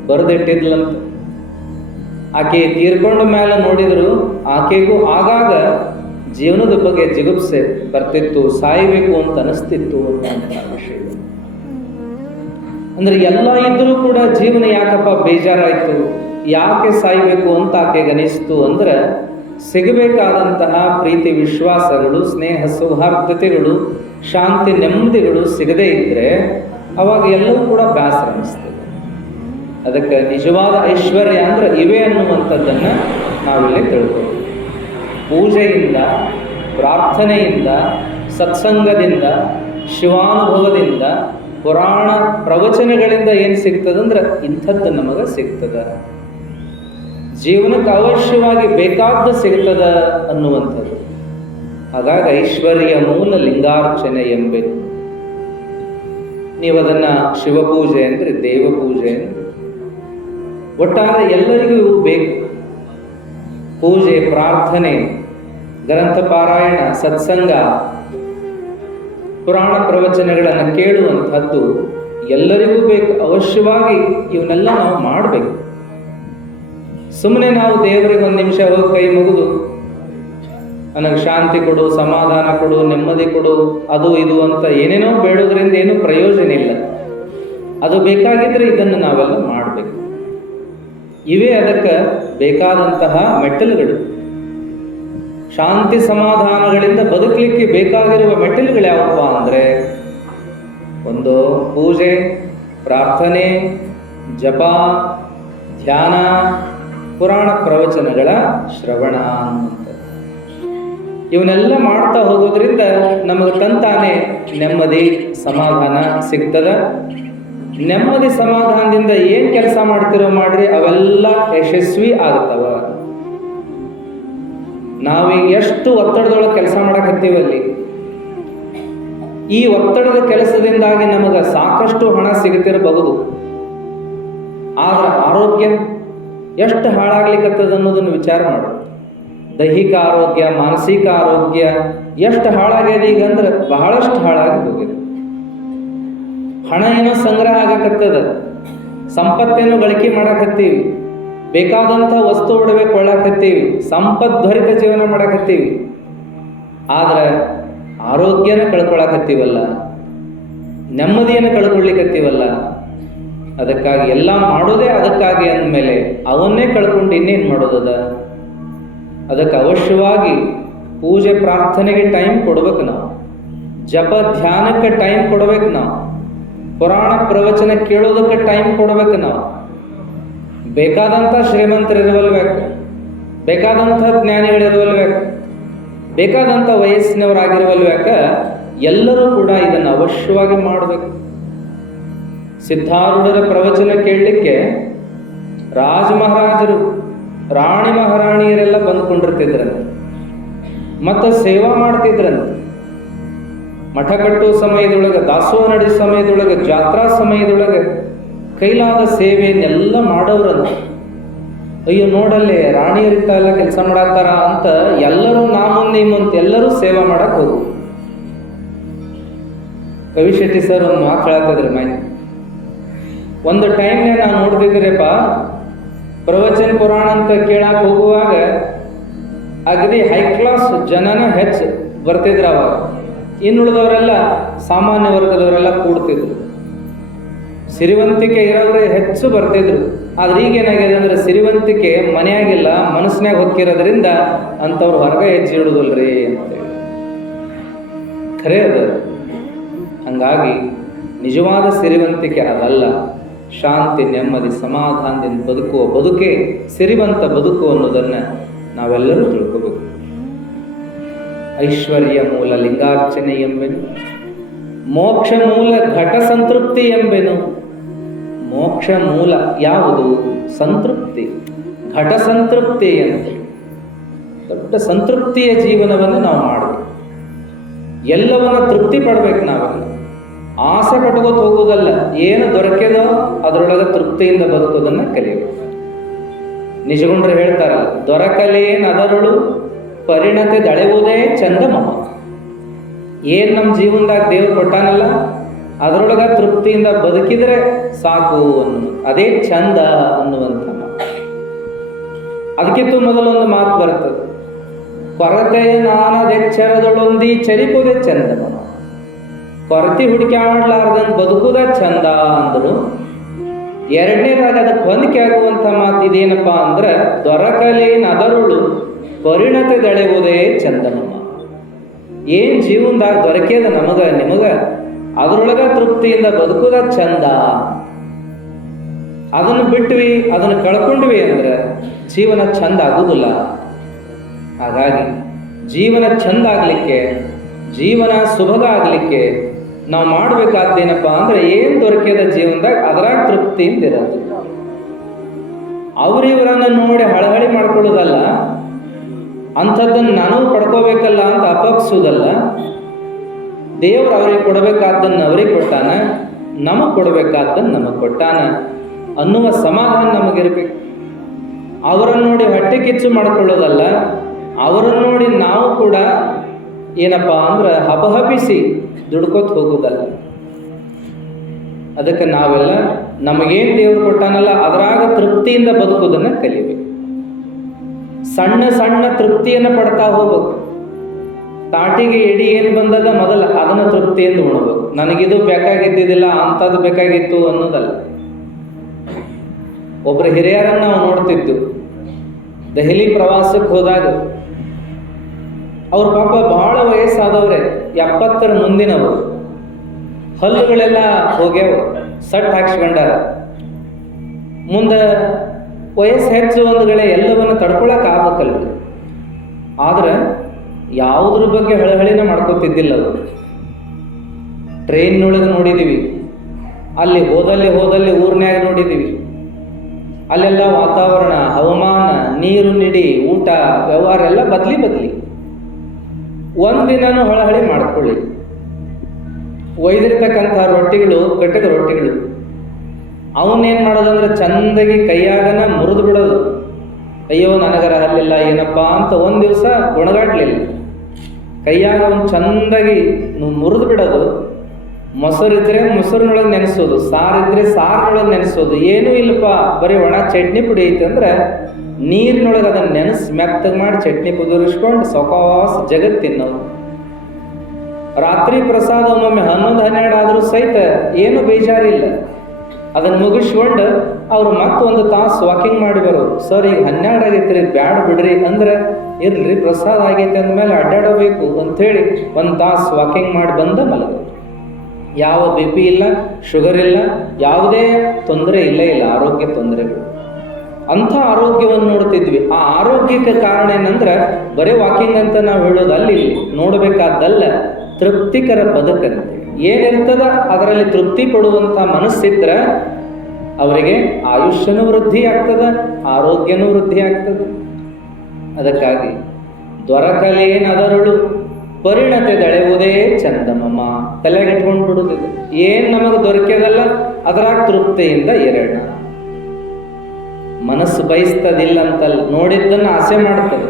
ಬರೆದಿಟ್ಟಿದ್ಲಂತ. ಆಕೆ ತೀರ್ಕೊಂಡ ಮೇಲೆ ನೋಡಿದ್ರು ಆಕೆಗೂ ಆಗಾಗ ಜೀವನದ ಬಗ್ಗೆ ಜಿಗುಪ್ಸೆ ಬರ್ತಿತ್ತು, ಸಾಯಬೇಕು ಅಂತ ಅನಿಸ್ತಿತ್ತು ಅಂತ ವಿಷಯ. ಅಂದ್ರೆ ಎಲ್ಲ ಇದ್ರೂ ಕೂಡ ಜೀವನ ಯಾಕಪ್ಪ ಬೇಜಾರಾಯ್ತು, ಯಾಕೆ ಸಾಯ್ಬೇಕು ಅಂತ ಆಕೆಗೆ ಅನಿಸ್ತು ಅಂದ್ರೆ, ಸಿಗಬೇಕಾದಂತಹ ಪ್ರೀತಿ ವಿಶ್ವಾಸಗಳು, ಸ್ನೇಹ ಸೌಹಾರ್ದತೆಗಳು, ಶಾಂತಿ ನೆಮ್ಮದಿಗಳು ಸಿಗದೇ ಇದ್ರೆ ಅವಾಗ ಎಲ್ಲವೂ ಕೂಡ ಬೇಸರ ಅನಿಸ್ತದೆ. ಅದಕ್ಕೆ ನಿಜವಾದ ಐಶ್ವರ್ಯ ಅಂದ್ರೆ ಇವೆ ಅನ್ನುವಂಥದ್ದನ್ನು ನಾವಿಲ್ಲಿ ತಿಳ್ಕೊಬೇಕು. ಪೂಜೆಯಿಂದ, ಪ್ರಾರ್ಥನೆಯಿಂದ, ಸತ್ಸಂಗದಿಂದ, ಶಿವಾನುಭವದಿಂದ, ಪುರಾಣ ಪ್ರವಚನಗಳಿಂದ ಏನು ಸಿಗ್ತದಂದ್ರೆ ಇಂಥದ್ದು ನಮಗೆ ಸಿಗ್ತದ. ಜೀವನಕ್ಕೆ ಅವಶ್ಯವಾಗಿ ಬೇಕಾದ ಸಿಗ್ತದ ಅನ್ನುವಂಥದ್ದು. ಹಾಗಾಗಿ ಐಶ್ವರ್ಯ ಮೂಲ ಲಿಂಗಾರ್ಚನೆ ಎಂಬೆನು. ನೀವು ಅದನ್ನು ಶಿವಪೂಜೆ ಅಂದರೆ, ದೇವಪೂಜೆ ಅಂದರೆ, ಒಟ್ಟಾರೆ ಎಲ್ಲರಿಗೂ ಇವು ಬೇಕು. ಪೂಜೆ, ಪ್ರಾರ್ಥನೆ, ಗ್ರಂಥ ಪಾರಾಯಣ, ಸತ್ಸಂಗ, ಪುರಾಣ ಪ್ರವಚನಗಳನ್ನು ಕೇಳುವಂಥದ್ದು ಎಲ್ಲರಿಗೂ ಬೇಕು. ಅವಶ್ಯವಾಗಿ ಇವನ್ನೆಲ್ಲ ನಾವು ಮಾಡಬೇಕು. ಸುಮ್ಮನೆ ನಾವು ದೇವರಿಗೆ ಒಂದು ನಿಮಿಷ ಹೋಗಿ ಕೈ ಮುಗಿದು ನನಗೆ ಶಾಂತಿ ಕೊಡು, ಸಮಾಧಾನ ಕೊಡು, ನೆಮ್ಮದಿ ಕೊಡು, ಅದು ಇದು ಅಂತ ಏನೇನೋ ಬೇಡೋದ್ರಿಂದ ಏನೂ ಪ್ರಯೋಜನ ಇಲ್ಲ. ಅದು ಬೇಕಾಗಿದ್ರೆ ಇದನ್ನು ನಾವೆಲ್ಲ ಮಾಡಬೇಕು. ಇವೇ ಅದಕ್ಕೆ ಬೇಕಾದಂತಹ ಮೆಟ್ಟಲುಗಳು. ಶಾಂತಿ ಸಮಾಧಾನಗಳಿಂದ ಬದುಕಲಿಕ್ಕೆ ಬೇಕಾಗಿರುವ ಮೆಟ್ಟಲುಗಳು ಯಾವಪ್ಪ ಅಂದರೆ, ಒಂದು ಪೂಜೆ, ಪ್ರಾರ್ಥನೆ, ಜಪ, ಧ್ಯಾನ, ಪುರಾಣ ಪ್ರವಚನಗಳ ಶ್ರವಣ ಅಂತ. ಇವನ್ನೆಲ್ಲ ಮಾಡ್ತಾ ಹೋಗೋದ್ರಿಂದ ನಮಗೆ ತಂತಾನೆ ನೆಮ್ಮದಿ ಸಮಾಧಾನ ಸಿಗ್ತದ. ನೆಮ್ಮದಿ ಸಮಾಧಾನದಿಂದ ಏನು ಕೆಲಸ ಮಾಡ್ತಿರೋ ಮಾಡ್ರಿ, ಅವೆಲ್ಲ ಯಶಸ್ವಿ ಆಗ್ತವ. ನಾವೀಗ ಎಷ್ಟು ಒತ್ತಡದೊಳಗೆ ಕೆಲಸ ಮಾಡಕತ್ತೀವಲ್ಲಿ, ಈ ಒತ್ತಡದ ಕೆಲಸದಿಂದಾಗಿ ನಮಗೆ ಸಾಕಷ್ಟು ಹಣ ಸಿಗುತ್ತಿರಬಹುದು, ಆದ್ರೆ ಆರೋಗ್ಯ ಎಷ್ಟು ಹಾಳಾಗ್ಲಿಕ್ಕತ್ತದ ಅನ್ನೋದನ್ನು ವಿಚಾರ ಮಾಡು. ದೈಹಿಕ ಆರೋಗ್ಯ, ಮಾನಸಿಕ ಆರೋಗ್ಯ ಎಷ್ಟು ಹಾಳಾಗ್ಯದ ಈಗ ಅಂದ್ರೆ ಬಹಳಷ್ಟು ಹಾಳಾಗಿ ಹೋಗಿದೆ. ಹಣ ಏನೋ ಸಂಗ್ರಹ ಆಗಕತ್ತದ, ಸಂಪತ್ತೇನೋ ಗಳಿಕೆ ಮಾಡಕತ್ತೀವಿ, ಬೇಕಾದಂಥ ವಸ್ತು ಒಡವೆ ಕೊಳ್ಳಾಕತ್ತೀವಿ, ಸಂಪದ್ಭರಿತ ಜೀವನ ಮಾಡಕತ್ತೀವಿ, ಆದ್ರೆ ಆರೋಗ್ಯನ ಕಳ್ಕೊಳಕತ್ತೀವಲ್ಲ, ನೆಮ್ಮದಿಯನ್ನು ಕಳ್ಕೊಳ್ಳಿಕತ್ತೀವಲ್ಲ. ಅದಕ್ಕಾಗಿ ಎಲ್ಲ ಮಾಡೋದೇ ಅದಕ್ಕಾಗಿ ಅಂದಮೇಲೆ ಅವನ್ನೇ ಕಳ್ಕೊಂಡು ಇನ್ನೇನು ಮಾಡೋದದ? ಅದಕ್ಕೆ ಅವಶ್ಯವಾಗಿ ಪೂಜೆ ಪ್ರಾರ್ಥನೆಗೆ ಟೈಮ್ ಕೊಡ್ಬೇಕು ನಾವು, ಜಪ ಧ್ಯಾನಕ್ಕೆ ಟೈಮ್ ಕೊಡ್ಬೇಕು ನಾವು, ಪುರಾಣ ಪ್ರವಚನ ಕೇಳೋದಕ್ಕೆ ಟೈಮ್ ಕೊಡ್ಬೇಕು ನಾವು. ಬೇಕಾದಂಥ ಶ್ರೀಮಂತರಿರುವಲ್ಬೇಕು, ಬೇಕಾದಂಥ ಜ್ಞಾನಿಗಳಿರುವಲ್ಬೇಕು, ಬೇಕಾದಂಥ ವಯಸ್ಸಿನವರಾಗಿರುವಲ್ಬೇಕ, ಎಲ್ಲರೂ ಕೂಡ ಇದನ್ನು ಅವಶ್ಯವಾಗಿ ಮಾಡಬೇಕು. ಸಿದ್ಧಾರೂಢರ ಪ್ರವಚನ ಕೇಳಲಿಕ್ಕೆ ರಾಜ ಮಹಾರಾಜರು, ರಾಣಿ ಮಹಾರಾಣಿಯರೆಲ್ಲ ಬಂದುಕೊಂಡಿರ್ತಿದ್ರಂತೆ, ಮತ್ತು ಸೇವಾ ಮಾಡ್ತಿದ್ರಂತೆ. ಮಠ ಕಟ್ಟುವ ಸಮಯದೊಳಗೆ, ದಾಸೋಹ ನಡೆಸೋ ಸಮಯದೊಳಗೆ, ಜಾತ್ರಾ ಸಮಯದೊಳಗೆ ಕೈಲಾದ ಸೇವೆಯನ್ನೆಲ್ಲ ಮಾಡೋರಂತ. ಅಯ್ಯೋ ನೋಡಲ್ಲೇ ರಾಣಿಯರಿತ ಎಲ್ಲ ಕೆಲಸ ಮಾಡತ್ತಾರ ಅಂತ ಎಲ್ಲರೂ ನಾ ಮುಂದೆ ಮುಂದೆ ಎಲ್ಲರೂ ಸೇವಾ ಮಾಡಕ್ ಹೋಗು. ಕವಿ ಶೆಟ್ಟಿ ಸರ್ ಒಂದು ಮಾತು ಹೇಳ್ತಿದ್ರು ಮೈ. ಒಂದು ಟೈಮ್ನೇ ನಾನು ನೋಡ್ತಿದ್ರಪ್ಪ, ಪ್ರವಚನ ಪುರಾಣ ಅಂತ ಕೇಳಕ್ ಹೋಗುವಾಗ ಅಗದಿ ಹೈ ಕ್ಲಾಸ್ ಜನನ ಹೆಚ್ಚು ಬರ್ತಿದ್ರು. ಅವಾಗ ಇನ್ನುಳಿದವರೆಲ್ಲ ಸಾಮಾನ್ಯ ವರ್ಗದವರೆಲ್ಲ ಕೂಡ್ತಿದ್ರು, ಸಿರಿವಂತಿಕೆ ಇರೋರೇ ಹೆಚ್ಚು ಬರ್ತಿದ್ರು. ಆದ್ರೆ ಈಗೇನಾಗಿದೆ ಅಂದ್ರೆ ಸಿರಿವಂತಿಕೆ ಮನೆಯಾಗಿಲ್ಲ, ಮನಸ್ಸಿನಾಗ ಹೊಕ್ಕಿರೋದ್ರಿಂದ ಅಂಥವ್ರು ಹೊರಗೆ ಹೆಜ್ಜೆ ಇಡುದಿಲ್ರಿ ಅಂತೇಳಿ ಖರೆ ಅದು. ಹಂಗಾಗಿ ನಿಜವಾದ ಸಿರಿವಂತಿಕೆ ಅದಲ್ಲ. ಶಾಂತಿ, ನೆಮ್ಮದಿ, ಸಮಾಧಾನದಿಂದ ಬದುಕುವ ಬದುಕೆ ಸಿರಿವಂತ ಬದುಕು ಅನ್ನೋದನ್ನು ನಾವೆಲ್ಲರೂ ತಿಳ್ಕೋಬೇಕು. ಐಶ್ವರ್ಯ ಮೂಲ ಲಿಂಗಾರ್ಚನೆ ಎಂಬೆನು, ಮೋಕ್ಷ ಮೂಲ ಘಟ ಸಂತೃಪ್ತಿ ಎಂಬೆನು. ಮೋಕ್ಷ ಮೂಲ ಯಾವುದು? ಸಂತೃಪ್ತಿ, ಘಟ ಸಂತೃಪ್ತಿ ಅಂತ. ದೊಡ್ಡ ಸಂತೃಪ್ತಿಯ ಜೀವನವನ್ನು ನಾವು ಮಾಡಬೇಕು. ಎಲ್ಲವನ್ನ ತೃಪ್ತಿ ಪಡ್ಬೇಕು. ನಾವೆಲ್ಲ ಆಸೆ ಪಟ್ಕೋತ ಹೋಗೋದಲ್ಲ, ಏನು ದೊರಕೆದೋ ಅದರೊಳಗೆ ತೃಪ್ತಿಯಿಂದ ಬದುಕೋದನ್ನ ಕಲಿಯಬೇಕು. ನಿಜಗುಂಡ್ರು ಹೇಳ್ತಾರ, ದೊರಕಲೇನದರಳು ಪರಿಣತಿ ದಳೆಯುವುದೇ ಚಂದ ಮಮ. ಏನು ನಮ್ಮ ಜೀವನದಾಗ ದೇವರು ಕೊಟ್ಟಾನಲ್ಲ ಅದರೊಳಗ ತೃಪ್ತಿಯಿಂದ ಬದುಕಿದ್ರೆ ಸಾಕು ಅನ್ನೋದು, ಅದೇ ಚಂದ ಅನ್ನುವಂಥ. ಅದಕ್ಕಿಂತ ಮೊದಲೊಂದು ಮಾತು ಬರ್ತದೆ, ಕೊರತೆ ನಾನದೆಚ್ಚರದೊಳೊಂದಿ ಚರಿಪುದೇ ಚಂದ ಮಮ. ಕೊರತೆ ಹುಡುಕಾಡ್ಲಾರ್ದಂಗೆ ಬದುಕುದ ಚಂದ ಅಂದರು. ಎರಡನೇದಾಗ ಅದಕ್ಕೆ ಹೊಂದಿಕೆ ಆಗುವಂಥ ಮಾತು ಇದೇನಪ್ಪ ಅಂದ್ರೆ, ದೊರಕಲೇನದರಳು ಪರಿಣತಿ ದಳೆಯುವುದೇ ಚಂದ ಮಮ. ಏನು ಜೀವನದಾಗ ದೊರಕೇದ ನಿಮಗ ಅದರೊಳಗ ತೃಪ್ತಿಯಿಂದ ಬದುಕುದ ಚಂದ. ಅದನ್ನು ಬಿಟ್ವಿ, ಅದನ್ನು ಕಳ್ಕೊಂಡ್ವಿ ಅಂದ್ರೆ ಜೀವನ ಚಂದ ಆಗುವುದಿಲ್ಲ. ಹಾಗಾಗಿ ಜೀವನ ಚಂದ ಆಗಲಿಕ್ಕೆ, ಜೀವನ ಸುಭಗ ಆಗಲಿಕ್ಕೆ ನಾವು ಮಾಡಬೇಕಾದ್ದೇನಪ್ಪ ಅಂದ್ರೆ, ಏನು ದೊರಕಿದ ಜೀವನದಾಗ ಅದರಾಗ ತೃಪ್ತಿಯಿಂದ ಇರೋದು. ಅವ್ರಿವರನ್ನು ನೋಡಿ ಹಳಹಳಿ ಮಾಡ್ಕೊಳ್ಳೋದಲ್ಲ, ಅಂಥದ್ದನ್ನು ನಾನು ಪಡ್ಕೋಬೇಕಲ್ಲ ಅಂತ ಅಪೇಕ್ಷಿಸೋದಲ್ಲ. ದೇವರು ಅವ್ರಿಗೆ ಕೊಡಬೇಕಾದ್ದನ್ನು ಅವ್ರಿಗೆ ಕೊಟ್ಟಾನ, ನಮಗೆ ಕೊಡಬೇಕಾದ್ದನ್ನು ನಮಗೆ ಕೊಟ್ಟಾನ ಅನ್ನುವ ಸಮಾಧಾನ ನಮಗಿರ್ಬೇಕು. ಅವರನ್ನು ನೋಡಿ ಹೊಟ್ಟೆ ಕಿಚ್ಚು ಮಾಡ್ಕೊಳ್ಳೋದಲ್ಲ, ಅವರನ್ನು ನೋಡಿ ನಾವು ಕೂಡ ಏನಪ್ಪ ಅಂದ್ರೆ ಹಬಹಬಿಸಿ ದುಡ್ಕೋತ ಹೋಗೋದಲ್ಲ. ಅದಕ್ಕೆ ನಾವೆಲ್ಲ ನಮಗೇನು ದೇವರು ಕೊಟ್ಟಾನಲ್ಲ ಅದರಾಗ ತೃಪ್ತಿಯಿಂದ ಬದುಕೋದನ್ನು ಕಲಿಬೇಕು. ಸಣ್ಣ ಸಣ್ಣ ತೃಪ್ತಿಯನ್ನು ಪಡ್ತಾ ಹೋಗ್ಬೇಕು. ತಾಟಿಗೆ ಎಡಿ ಏನು ಬಂದದ ಮೊದಲ ಅದನ್ನು ತೃಪ್ತಿಯಿಂದ ಉಣಬೇಕು. ನನಗಿದು ಬೇಕಾಗಿದ್ದಿದ್ದಿಲ್ಲ, ಅಂಥದ್ದು ಬೇಕಾಗಿತ್ತು ಅನ್ನೋದಲ್ಲ. ಒಬ್ಬರು ಹಿರಿಯರನ್ನು ನಾವು ನೋಡ್ತಿದ್ದು ದೆಹಲಿ ಪ್ರವಾಸಕ್ಕೆ ಹೋದಾಗ. ಅವ್ರ ಪಾಪ ಬಹಳ ವಯಸ್ಸಾದವ್ರೆ, 70 ಮುಂದಿನವರು. ಹಲ್ಲುಗಳೆಲ್ಲ ಹೋಗ್ಯಾವ, ಸಟ್ ಹಾಕ್ಸ್ಕೊಂಡಾರ. ಮುಂದೆ ವಯಸ್ಸು ಹೆಚ್ಚು ಒಂದುಗಳೇ ಎಲ್ಲವನ್ನು ತಡ್ಕೊಳಕ್ ಆಗ್ಬೇಕಲ್ಲ. ಆದ್ರೆ ಯಾವುದ್ರ ಬಗ್ಗೆ ಹಳಹಳಿನ ಮಾಡ್ಕೋತಿದ್ದಿಲ್ಲ ಅವರು. ಟ್ರೈನ್ನೊಳಗೆ ನೋಡಿದ್ದೀವಿ, ಅಲ್ಲಿ ಹೋದಲ್ಲಿ ಊರ್ನ್ಯಾಗ ನೋಡಿದ್ದೀವಿ. ಅಲ್ಲೆಲ್ಲ ವಾತಾವರಣ, ಹವಾಮಾನ, ನೀರು ನಿಡಿ, ಊಟ, ವ್ಯವಹಾರ ಎಲ್ಲ ಬದಲಿ. ಒಂದಿನೂ ಹಳಹಳಿ ಮಾಡ್ಕೊಳ್ಳಿ. ಒಯ್ದಿರ್ತಕ್ಕಂಥ ರೊಟ್ಟಿಗಳು, ಕಟ್ಟದ ರೊಟ್ಟಿಗಳು, ಅವನ್ನೇನು ಮಾಡೋದಂದ್ರೆ ಚಂದಾಗಿ ಕೈಯಾಗನ ಮುರಿದು ಬಿಡೋದು. ಅಯ್ಯೋ ನನಗರ ಹಲ್ಲಿಲ್ಲ ಏನಪ್ಪ ಅಂತ ಒಂದು ದಿವಸ ಗುಣಗಾಡ್ಲಿಲ್ಲ. ಕೈಯಾಗ ಅವನು ಚಂದಾಗಿ ಮುರಿದು ಬಿಡೋದು. ಮೊಸರಿದ್ರೆ ಮೊಸರಿನೊಳಗೆ ನೆನೆಸೋದು, ಸಾರಿದ್ರೆ ಸಾರಿನೊಳಗೆ ನೆನೆಸೋದು. ಏನೂ ಇಲ್ಲಪ್ಪ, ಬರೀ ಒಣ ಚಟ್ನಿ ಪುಡಿ ಐತೆ ಅಂದ್ರೆ ನೀರಿನೊಳಗೆ ಅದನ್ನು ನೆನೆಸಿ ಮೆತ್ತಗೆ ಮಾಡಿ ಚಟ್ನಿ ಕುದುರಿಸ್ಕೊಂಡು ಸೊಕಾಸ ಜಗತ್ತಿನವು. ರಾತ್ರಿ ಪ್ರಸಾದ ಒಮ್ಮೊಮ್ಮೆ 11-12 ಆದರೂ ಸಹಿತ ಏನು ಬೇಜಾರಿಲ್ಲ. ಅದನ್ನು ಮುಗಿಸ್ಕೊಂಡು ಅವ್ರು ಮತ್ತೊಂದು ತಾಸು ವಾಕಿಂಗ್ ಮಾಡಿ ಬರೋರು. ಸರ್ ಈಗ 12 ಆಗೈತ್ರಿ, ಬ್ಯಾಡ ಬಿಡ್ರಿ ಅಂದ್ರೆ, ಇರ್ಲಿ ಪ್ರಸಾದ ಆಗೈತೆ ಅಂದಮೇಲೆ ಅಡ್ಡಾಡಬೇಕು ಅಂಥೇಳಿ 1 ತಾಸು ವಾಕಿಂಗ್ ಮಾಡಿ ಬಂದ ಮಲಗೋದು. ಯಾವ BP ಇಲ್ಲ, ಶುಗರ್ ಇಲ್ಲ, ಯಾವುದೇ ತೊಂದರೆ ಇಲ್ಲ, ಆರೋಗ್ಯ ತೊಂದರೆಗಳು. ಅಂಥ ಆರೋಗ್ಯವನ್ನು ನೋಡ್ತಿದ್ವಿ. ಆ ಆರೋಗ್ಯಕ್ಕೆ ಕಾರಣ ಏನಂದ್ರೆ ಬರೀ ವಾಕಿಂಗ್ ಅಂತ ನಾವು ಹೇಳೋದು ಅಲ್ಲಿ ನೋಡಬೇಕಾದ್ದಲ್ಲ, ತೃಪ್ತಿಕರ ಬದುಕಂತೆ. ಏನಿರ್ತದ ಅದರಲ್ಲಿ ತೃಪ್ತಿ ಪಡುವಂಥ ಮನಸ್ಸಿದ್ರೆ ಅವರಿಗೆ ಆಯುಷ್ಯನೂ ವೃದ್ಧಿ ಆಗ್ತದೆ, ಆರೋಗ್ಯನೂ ವೃದ್ಧಿ ಆಗ್ತದೆ. ಅದಕ್ಕಾಗಿ ದೊರಕಲೇನದರಳು ಪರಿಣತೆ ದಳೆಯುವುದೇ ಚಂದಮಮ್ಮ. ತಲೆಗಿಟ್ಕೊಂಡು ಬಿಡುವುದಿಲ್ಲ. ಏನು ನಮಗೆ ದೊರಕಿದಲ್ಲ ಅದರಾಗ ತೃಪ್ತಿಯಿಂದ ಇರೋಣ. ಮನಸ್ಸು ಬಯಸ್ತದಿಲ್ಲ ಅಂತಲ್ಲ, ನೋಡಿದ್ದನ್ನು ಆಸೆ ಮಾಡ್ತದೆ.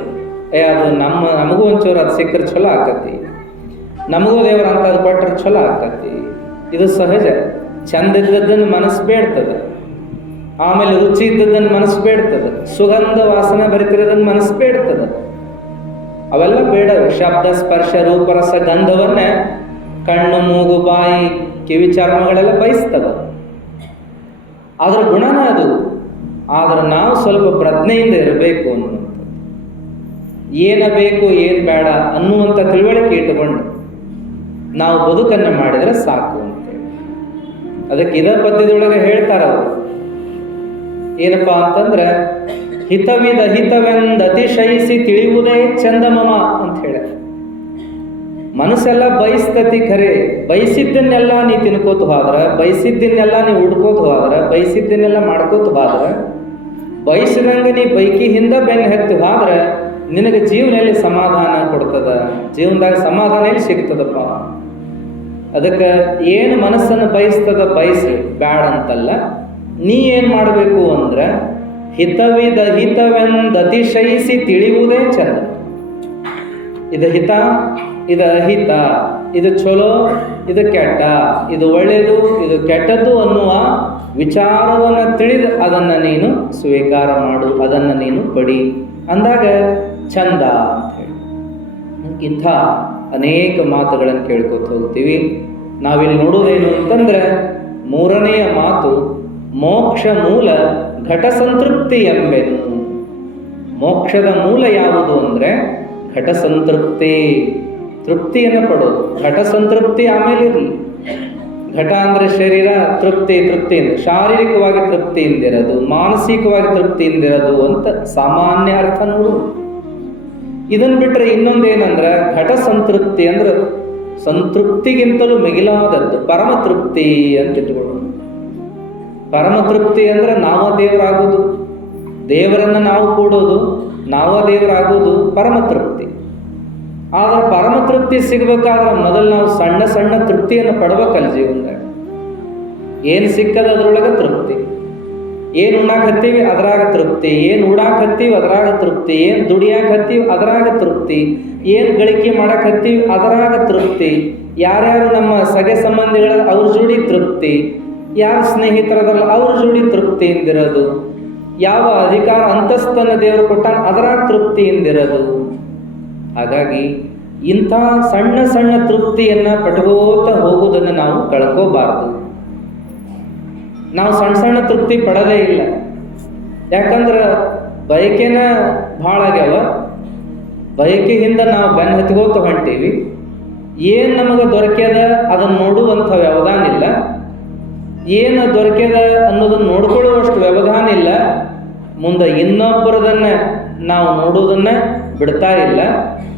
ಅದು ನಮಗೂ ಒಂಚೂರು ಅದು ಸಿಕ್ಕರೆ ಚಲೋ ಆಕತಿ, ನಮಗೂ ದೇವ್ರ ಅಂಥದ್ದು ಕೊಟ್ಟರೆ ಚಲೋ ಆಕತಿ. ಇದು ಸಹಜ. ಚಂದ ಇದ್ದದ್ದನ್ನು ಮನಸ್ಸು ಬೇಡ್ತದೆ, ಆಮೇಲೆ ರುಚಿ ಇದ್ದದ್ದನ್ನು ಮನಸ್ಸು ಬೇಡ್ತದೆ, ಸುಗಂಧ ವಾಸನೆ ಬರಿತಿರೋದನ್ನು ಮನಸ್ಸು ಬೇಡ್ತದೆ. ಅವೆಲ್ಲ ಬೇಡ. ಶಬ್ದ, ಸ್ಪರ್ಶ, ರೂಪರಸ, ಗಂಧವನ್ನೇ ಕಣ್ಣು, ಮೂಗು, ಬಾಯಿ, ಕಿವಿ, ಚರ್ಮಗಳೆಲ್ಲ ಬಯಸ್ತದೆ. ಅದರ ಗುಣನ ಅದು. ಆದ್ರೆ ನಾವು ಸ್ವಲ್ಪ ಪ್ರಜ್ಞೆಯಿಂದ ಇರಬೇಕು ಅನ್ನುವಂಥದ್ದು. ಏನ ಬೇಕು ಏನು ಬೇಡ ಅನ್ನುವಂಥ ತಿಳುವಳಿಕೆ ಇಟ್ಟುಕೊಂಡು ನಾವು ಬದುಕನ್ನು ಮಾಡಿದರೆ ಸಾಕು ಅಂತೇಳಿ. ಅದಕ್ಕೆ ಇದ ಪದ್ಯದೊಳಗೆ ಹೇಳ್ತಾರ ಅವರು. ಏನಪ್ಪ ಅಂತಂದ್ರೆ, ಹಿತವಿದ ಹಿತವೆಂದು ಅತಿಶಯಿಸಿ ತಿಳಿಯುವುದೇ ಚಂದಮಮ ಅಂತ ಹೇಳ. ಮನಸ್ಸೆಲ್ಲ ಬಯಸ್ತತಿ ಖರೆ, ಬಯಸಿದ್ದನ್ನೆಲ್ಲ ನೀ ತಿನ್ಕೋತ ಹೋದ್ರೆ, ಬಯಸಿದ್ದನ್ನೆಲ್ಲ ನೀ ಹುಡ್ಕೋತ ಹೋದ್ರೆ, ಬಯಸಿದ್ದನ್ನೆಲ್ಲ ಮಾಡ್ಕೋತ ಹೋದ್ರೆ, ಬಯಸಿದಂಗೆ ನೀ ಬೈಕಿಯಿಂದ ಬೆನ್ನು ಹೆತ್ತು ಹೋದ್ರೆ ನಿನಗೆ ಜೀವನದಲ್ಲಿ ಸಮಾಧಾನ ಕೊಡ್ತದ. ಜೀವನದಾಗ ಸಮಾಧಾನ ಎಲ್ಲಿ ಸಿಗ್ತದಪ್ಪ? ಅದಕ್ಕೆ ಏನು ಮನಸ್ಸನ್ನು ಬಯಸ್ತದ ಬಯಸಿ, ಬ್ಯಾಡ ಅಂತಲ್ಲ. ನೀ ಏನು ಮಾಡಬೇಕು ಅಂದ್ರೆ ಹಿತವಿದ ಹಿತವೆಂದು ಅತಿಶಯಿಸಿ ತಿಳಿಯುವುದೇ ಚಂದ. ಇದು ಹಿತ, ಇದು ಅಹಿತ, ಇದು ಚಲೋ, ಇದು ಕೆಟ್ಟ, ಇದು ಒಳ್ಳೆಯದು, ಇದು ಕೆಟ್ಟದ್ದು ಅನ್ನುವ ವಿಚಾರವನ್ನು ತಿಳಿದು ಅದನ್ನು ನೀನು ಸ್ವೀಕಾರ ಮಾಡು, ಅದನ್ನು ನೀನು ಪಡಿ ಅಂದಾಗ ಚಂದ ಅಂತ ಹೇಳಿ. ಇಂಥ ಅನೇಕ ಮಾತುಗಳನ್ನು ಕೇಳ್ಕೊತ ಹೋಗ್ತೀವಿ. ನಾವಿಲ್ಲಿ ನೋಡೋದೇನು ಅಂತಂದ್ರೆ, 3ನೆಯ ಮಾತು ಮೋಕ್ಷ ಮೂಲ ಘಟ ಸಂತೃಪ್ತಿ ಎಂಬೆನು. ಮೋಕ್ಷದ ಮೂಲ ಯಾವುದು ಅಂದರೆ ಘಟ ಸಂತೃಪ್ತಿ, ತೃಪ್ತಿಯನ್ನು ಪಡೋದು. ಘಟ ಸಂತೃಪ್ತಿ ಆಮೇಲೆ ಇರಲಿ. ಘಟ ಅಂದರೆ ಶರೀರ, ತೃಪ್ತಿಯಿಂದ ಶಾರೀರಿಕವಾಗಿ ತೃಪ್ತಿಯಿಂದಿರೋದು, ಮಾನಸಿಕವಾಗಿ ತೃಪ್ತಿಯಿಂದಿರೋದು ಅಂತ ಸಾಮಾನ್ಯ ಅರ್ಥ ನೋಡು. ಇದನ್ನು ಬಿಟ್ಟರೆ ಇನ್ನೊಂದೇನಂದ್ರೆ ಘಟ ಸಂತೃಪ್ತಿ ಅಂದ್ರೆ ಸಂತೃಪ್ತಿಗಿಂತಲೂ ಮಿಗಿಲಾದದ್ದು ಪರಮ ತೃಪ್ತಿ ಅಂತ ಇಟ್ಕೊಳ್ಳೋದು. ಪರಮ ತೃಪ್ತಿ ಅಂದ್ರೆ ನಾವ ದೇವರಾಗೋದು, ದೇವರನ್ನು ನಾವು ಕೂಡೋದು, ನಾವ ದೇವರಾಗೋದು ಪರಮ ತೃಪ್ತಿ. ಆದರೆ ಪರಮ ತೃಪ್ತಿ ಸಿಗಬೇಕಾದ್ರೆ ಮೊದಲು ನಾವು ಸಣ್ಣ ಸಣ್ಣ ತೃಪ್ತಿಯನ್ನು ಪಡ್ಬೇಕಲ್ಲ ಜೀವನದಾಗ. ಏನು ಸಿಕ್ಕದ ಅದರೊಳಗೆ ತೃಪ್ತಿ. ಏನು ಉಣ್ಣಾಕತ್ತೀವಿ ಅದರಾಗ ತೃಪ್ತಿ, ಏನು ಉಡಾಕತ್ತೀವಿ ಅದರಾಗ ತೃಪ್ತಿ, ಏನು ದುಡಿಯಾಕತ್ತೀವಿ ಅದರಾಗ ತೃಪ್ತಿ, ಏನು ಗಳಿಕೆ ಮಾಡಾಕತ್ತೀವಿ ಅದರಾಗ ತೃಪ್ತಿ. ಯಾರ್ಯಾರು ನಮ್ಮ ಸಗೆ ಸಂಬಂಧಿಗಳ ಅವ್ರ ಜೋಡಿ ತೃಪ್ತಿ, ಯಾರು ಸ್ನೇಹಿತರದಲ್ಲ ಅವ್ರ ಜೋಡಿ ತೃಪ್ತಿಯಿಂದಿರೋದು, ಯಾವ ಅಧಿಕಾರ ಅಂತಸ್ತನ್ನು ದೇವರು ಕೊಟ್ಟ ಅದರಾಗ ತೃಪ್ತಿಯಿಂದಿರೋದು. ಹಾಗಾಗಿ ಇಂಥ ಸಣ್ಣ ಸಣ್ಣ ತೃಪ್ತಿಯನ್ನು ಪಟ್ಕೋತ ಹೋಗುವುದನ್ನು ನಾವು ಕಳ್ಕೋಬಾರ್ದು. ನಾವು ಸಣ್ಣ ಸಣ್ಣ ತೃಪ್ತಿ ಪಡೋದೇ ಇಲ್ಲ. ಯಾಕಂದ್ರೆ ಬಯಕೆನ ಭಾಳ ಆಗ್ಯಾವ. ಬಯಕೆಯಿಂದ ನಾವು ಬೆನ್ನು ಹತ್ಕೋತ ಹೊಂಟೀವಿ. ಏನು ನಮಗೆ ದೊರಕ್ಯದ ಅದನ್ನು ನೋಡುವಂಥ ವ್ಯವಧಾನ ಇಲ್ಲ. ಏನು ದೊರಕ್ಯದ ಅನ್ನೋದನ್ನು ನೋಡ್ಕೊಳ್ಳುವಷ್ಟು ವ್ಯವಧಾನ ಇಲ್ಲ. ಮುಂದೆ ಇನ್ನೊಬ್ಬರದನ್ನು ನಾವು ನೋಡುವುದನ್ನು ಬಿಡ್ತಾ ಇಲ್ಲ.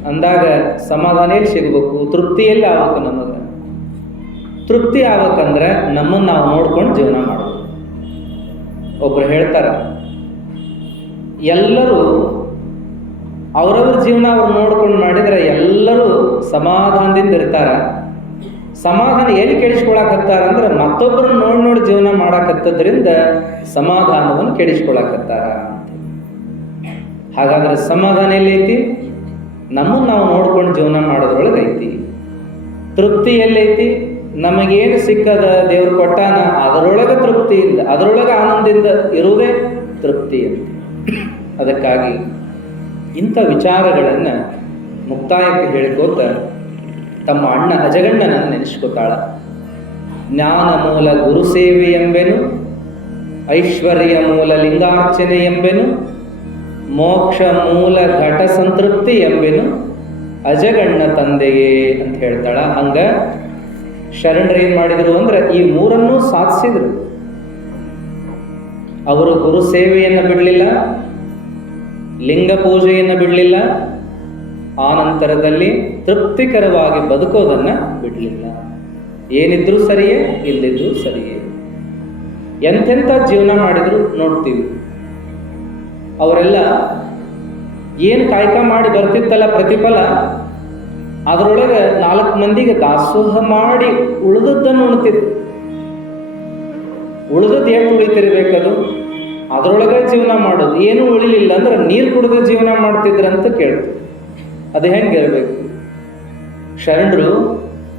ಅಂದಾಗ ಸಮಾಧಾನ ಎಲ್ಲಿ ಸಿಗಬೇಕು? ತೃಪ್ತಿಯಲ್ಲಿ ಆಗ್ಬೇಕು. ನಮಗೆ ತೃಪ್ತಿ ಆಗ್ಬೇಕಂದ್ರೆ ನಮ್ಮನ್ನು ನಾವು ನೋಡ್ಕೊಂಡು ಜೀವನ ಮಾಡಬೇಕು. ಒಬ್ರು ಹೇಳ್ತಾರೆ, ಎಲ್ಲರೂ ಅವರವ್ರ ಜೀವನ ಅವ್ರು ನೋಡ್ಕೊಂಡು ಮಾಡಿದರೆ ಎಲ್ಲರೂ ಸಮಾಧಾನದಿಂದ ಇರ್ತಾರೆ. ಸಮಾಧಾನ ಎಲ್ಲಿ ಕೆಡಿಸ್ಕೊಳಕತ್ತಾರ ಅಂದ್ರೆ ಮತ್ತೊಬ್ಬರನ್ನ ನೋಡಿ ಜೀವನ ಮಾಡಾಕತ್ತದ್ರಿಂದ ಸಮಾಧಾನವನ್ನು ಕೆಡಿಸ್ಕೊಳಕತ್ತಾರ. ಹಾಗಾದ್ರೆ ಸಮಾಧಾನ ಎಲ್ಲೈತಿ? ನಮ್ಮನ್ನು ನಾವು ನೋಡ್ಕೊಂಡು ಜೀವನ ಮಾಡೋದ್ರೊಳಗೆ ಐತಿ. ತೃಪ್ತಿ ಎಲ್ಲೈತಿ? ನಮಗೇನು ಸಿಕ್ಕದ ದೇವ್ರು ಕೊಟ್ಟಾನ ಅದರೊಳಗೆ ತೃಪ್ತಿಯಿಂದ, ಅದರೊಳಗೆ ಆನಂದದಿಂದ ಇರುವುದೇ ತೃಪ್ತಿ ಅಂತ. ಅದಕ್ಕಾಗಿ ಇಂಥ ವಿಚಾರಗಳನ್ನು ಮುಕ್ತಾಯಕ್ಕೆ ಹೇಳಿಕೋತ ತಮ್ಮ ಅಣ್ಣ ಅಜಗಣ್ಣನನ್ನು ನೆನೆಸ್ಕೋತಾಳ. ಜ್ಞಾನ ಮೂಲ ಗುರು ಸೇವೆ ಎಂಬೆನು, ಐಶ್ವರ್ಯ ಮೂಲ ಲಿಂಗಾರ್ಚನೆ ಎಂಬೆನು, ಮೋಕ್ಷ ಮೂಲ ಘಟ ಸಂತೃಪ್ತಿ ಎಂಬೆನು ಅಜಗಣ್ಣ ತಂದೆಯೇ ಅಂತ ಹೇಳ್ತಾಳ. ಹಂಗ ಶರಣರು ಏನ್ ಮಾಡಿದ್ರು ಅಂದ್ರೆ ಈ ಮೂರನ್ನೂ ಸಾಧಿಸಿದ್ರು. ಅವರು ಗುರು ಸೇವೆಯನ್ನು ಬಿಡಲಿಲ್ಲ, ಲಿಂಗ ಪೂಜೆಯನ್ನು ಬಿಡಲಿಲ್ಲ, ಆನಂತರದಲ್ಲಿ ತೃಪ್ತಿಕರವಾಗಿ ಬದುಕೋದನ್ನ ಬಿಡಲಿಲ್ಲ. ಏನಿದ್ರು ಸರಿಯೇ, ಇಲ್ಲಿದ್ರು ಸರಿಯೇ. ಎಂತೆಂಥ ಜೀವನ ಮಾಡಿದ್ರು ನೋಡ್ತೀವಿ. ಅವರೆಲ್ಲ ಏನು ಕಾಯಕ ಮಾಡಿ ಬರ್ತಿತ್ತಲ್ಲ ಪ್ರತಿಫಲ, ಅದರೊಳಗೆ 4 ಮಂದಿಗೆ ದಾಸೋಹ ಮಾಡಿ ಉಳಿದದ್ದನ್ನು ಉಣ್ತಿತ್ತು. ಉಳಿದದ್ದು ಎಷ್ಟು ಉಳಿತಿರ್ಬೇಕದು? ಅದರೊಳಗೆ ಜೀವನ ಮಾಡೋದು. ಏನೂ ಉಳಿಲಿಲ್ಲ ಅಂದ್ರೆ ನೀರು ಕುಡಿದು ಜೀವನ ಮಾಡ್ತಿದ್ರಂತ ಕೇಳ್ತು. ಅದು ಹೆಂಗಿರಬೇಕು? ಶರಣರು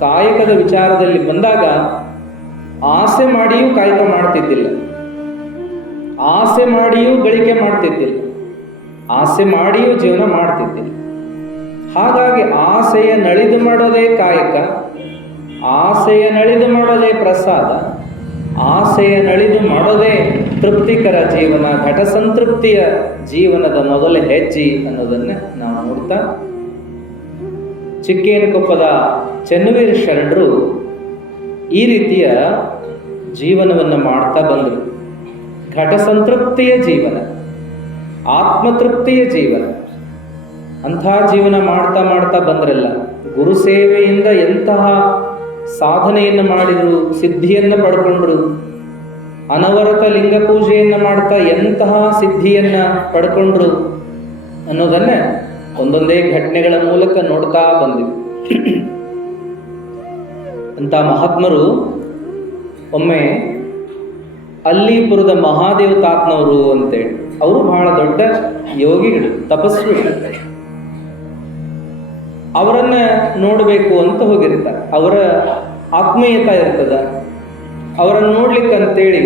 ಕಾಯಕದ ವಿಚಾರದಲ್ಲಿ ಬಂದಾಗ ಆಸೆ ಮಾಡಿಯೂ ಕಾಯಕ ಮಾಡ್ತಿದ್ದಿಲ್ಲ, ಆಸೆ ಮಾಡಿಯೂ ಗಳಿಕೆ ಮಾಡ್ತಿದ್ದಿಲ್ಲ, ಆಸೆ ಮಾಡಿಯೂ ಜೀವನ ಮಾಡ್ತಿದ್ದಿಲ್ಲ. ಹಾಗಾಗಿ ಆಸೆಯ ನಳಿದು ಮಾಡೋದೇ ಕಾಯಕ, ಆಸೆಯ ನಳಿದು ಮಾಡೋದೇ ಪ್ರಸಾದ, ಆಸೆಯ ನಳಿದು ಮಾಡೋದೇ ತೃಪ್ತಿಕರ ಜೀವನ, ಘಟ ಸಂತೃಪ್ತಿಯ ಜೀವನದ ಮೊದಲ ಹೆಜ್ಜೆ ಅನ್ನೋದನ್ನು ನಾವು ನೋಡ್ತಾ ಚಿಕ್ಕೇನಕೊಪ್ಪದ ಚೆನ್ನವೀರ ಶರಣರು ಈ ರೀತಿಯ ಜೀವನವನ್ನು ಮಾಡ್ತಾ ಬಂದರು. ಘಟ ಸಂತೃಪ್ತಿಯ ಜೀವನ, ಆತ್ಮತೃಪ್ತಿಯ ಜೀವನ, ಅಂಥ ಜೀವನ ಮಾಡ್ತಾ ಮಾಡ್ತಾ ಬಂದ್ರಲ್ಲ. ಗುರು ಸೇವೆಯಿಂದ ಎಂತಹ ಸಾಧನೆಯನ್ನು ಮಾಡಿದ್ರು, ಸಿದ್ಧಿಯನ್ನು ಪಡ್ಕೊಂಡ್ರು. ಅನವರತ ಲಿಂಗ ಪೂಜೆಯನ್ನು ಮಾಡ್ತಾ ಎಂತಹ ಸಿದ್ಧಿಯನ್ನ ಪಡ್ಕೊಂಡ್ರು ಅನ್ನೋದನ್ನ ಒಂದೊಂದೇ ಘಟನೆಗಳ ಮೂಲಕ ನೋಡ್ತಾ ಬಂದಿವಿ. ಅಂತ ಮಹಾತ್ಮರು ಒಮ್ಮೆ ಅಲ್ಲಿಪುರದ ಮಹಾದೇವ ತಾತ್ನವರು ಅಂತೇಳಿ, ಅವರು ಬಹಳ ದೊಡ್ಡ ಯೋಗಿಗಳು, ತಪಸ್ವಿಗಳು. ಅವರನ್ನ ನೋಡಬೇಕು ಅಂತ ಹೋಗಿರ್ತಾರೆ. ಅವರ ಆತ್ಮೀಯತ ಇರ್ತದ, ಅವರನ್ನು ನೋಡ್ಲಿಕ್ಕೆ ಅಂತೇಳಿ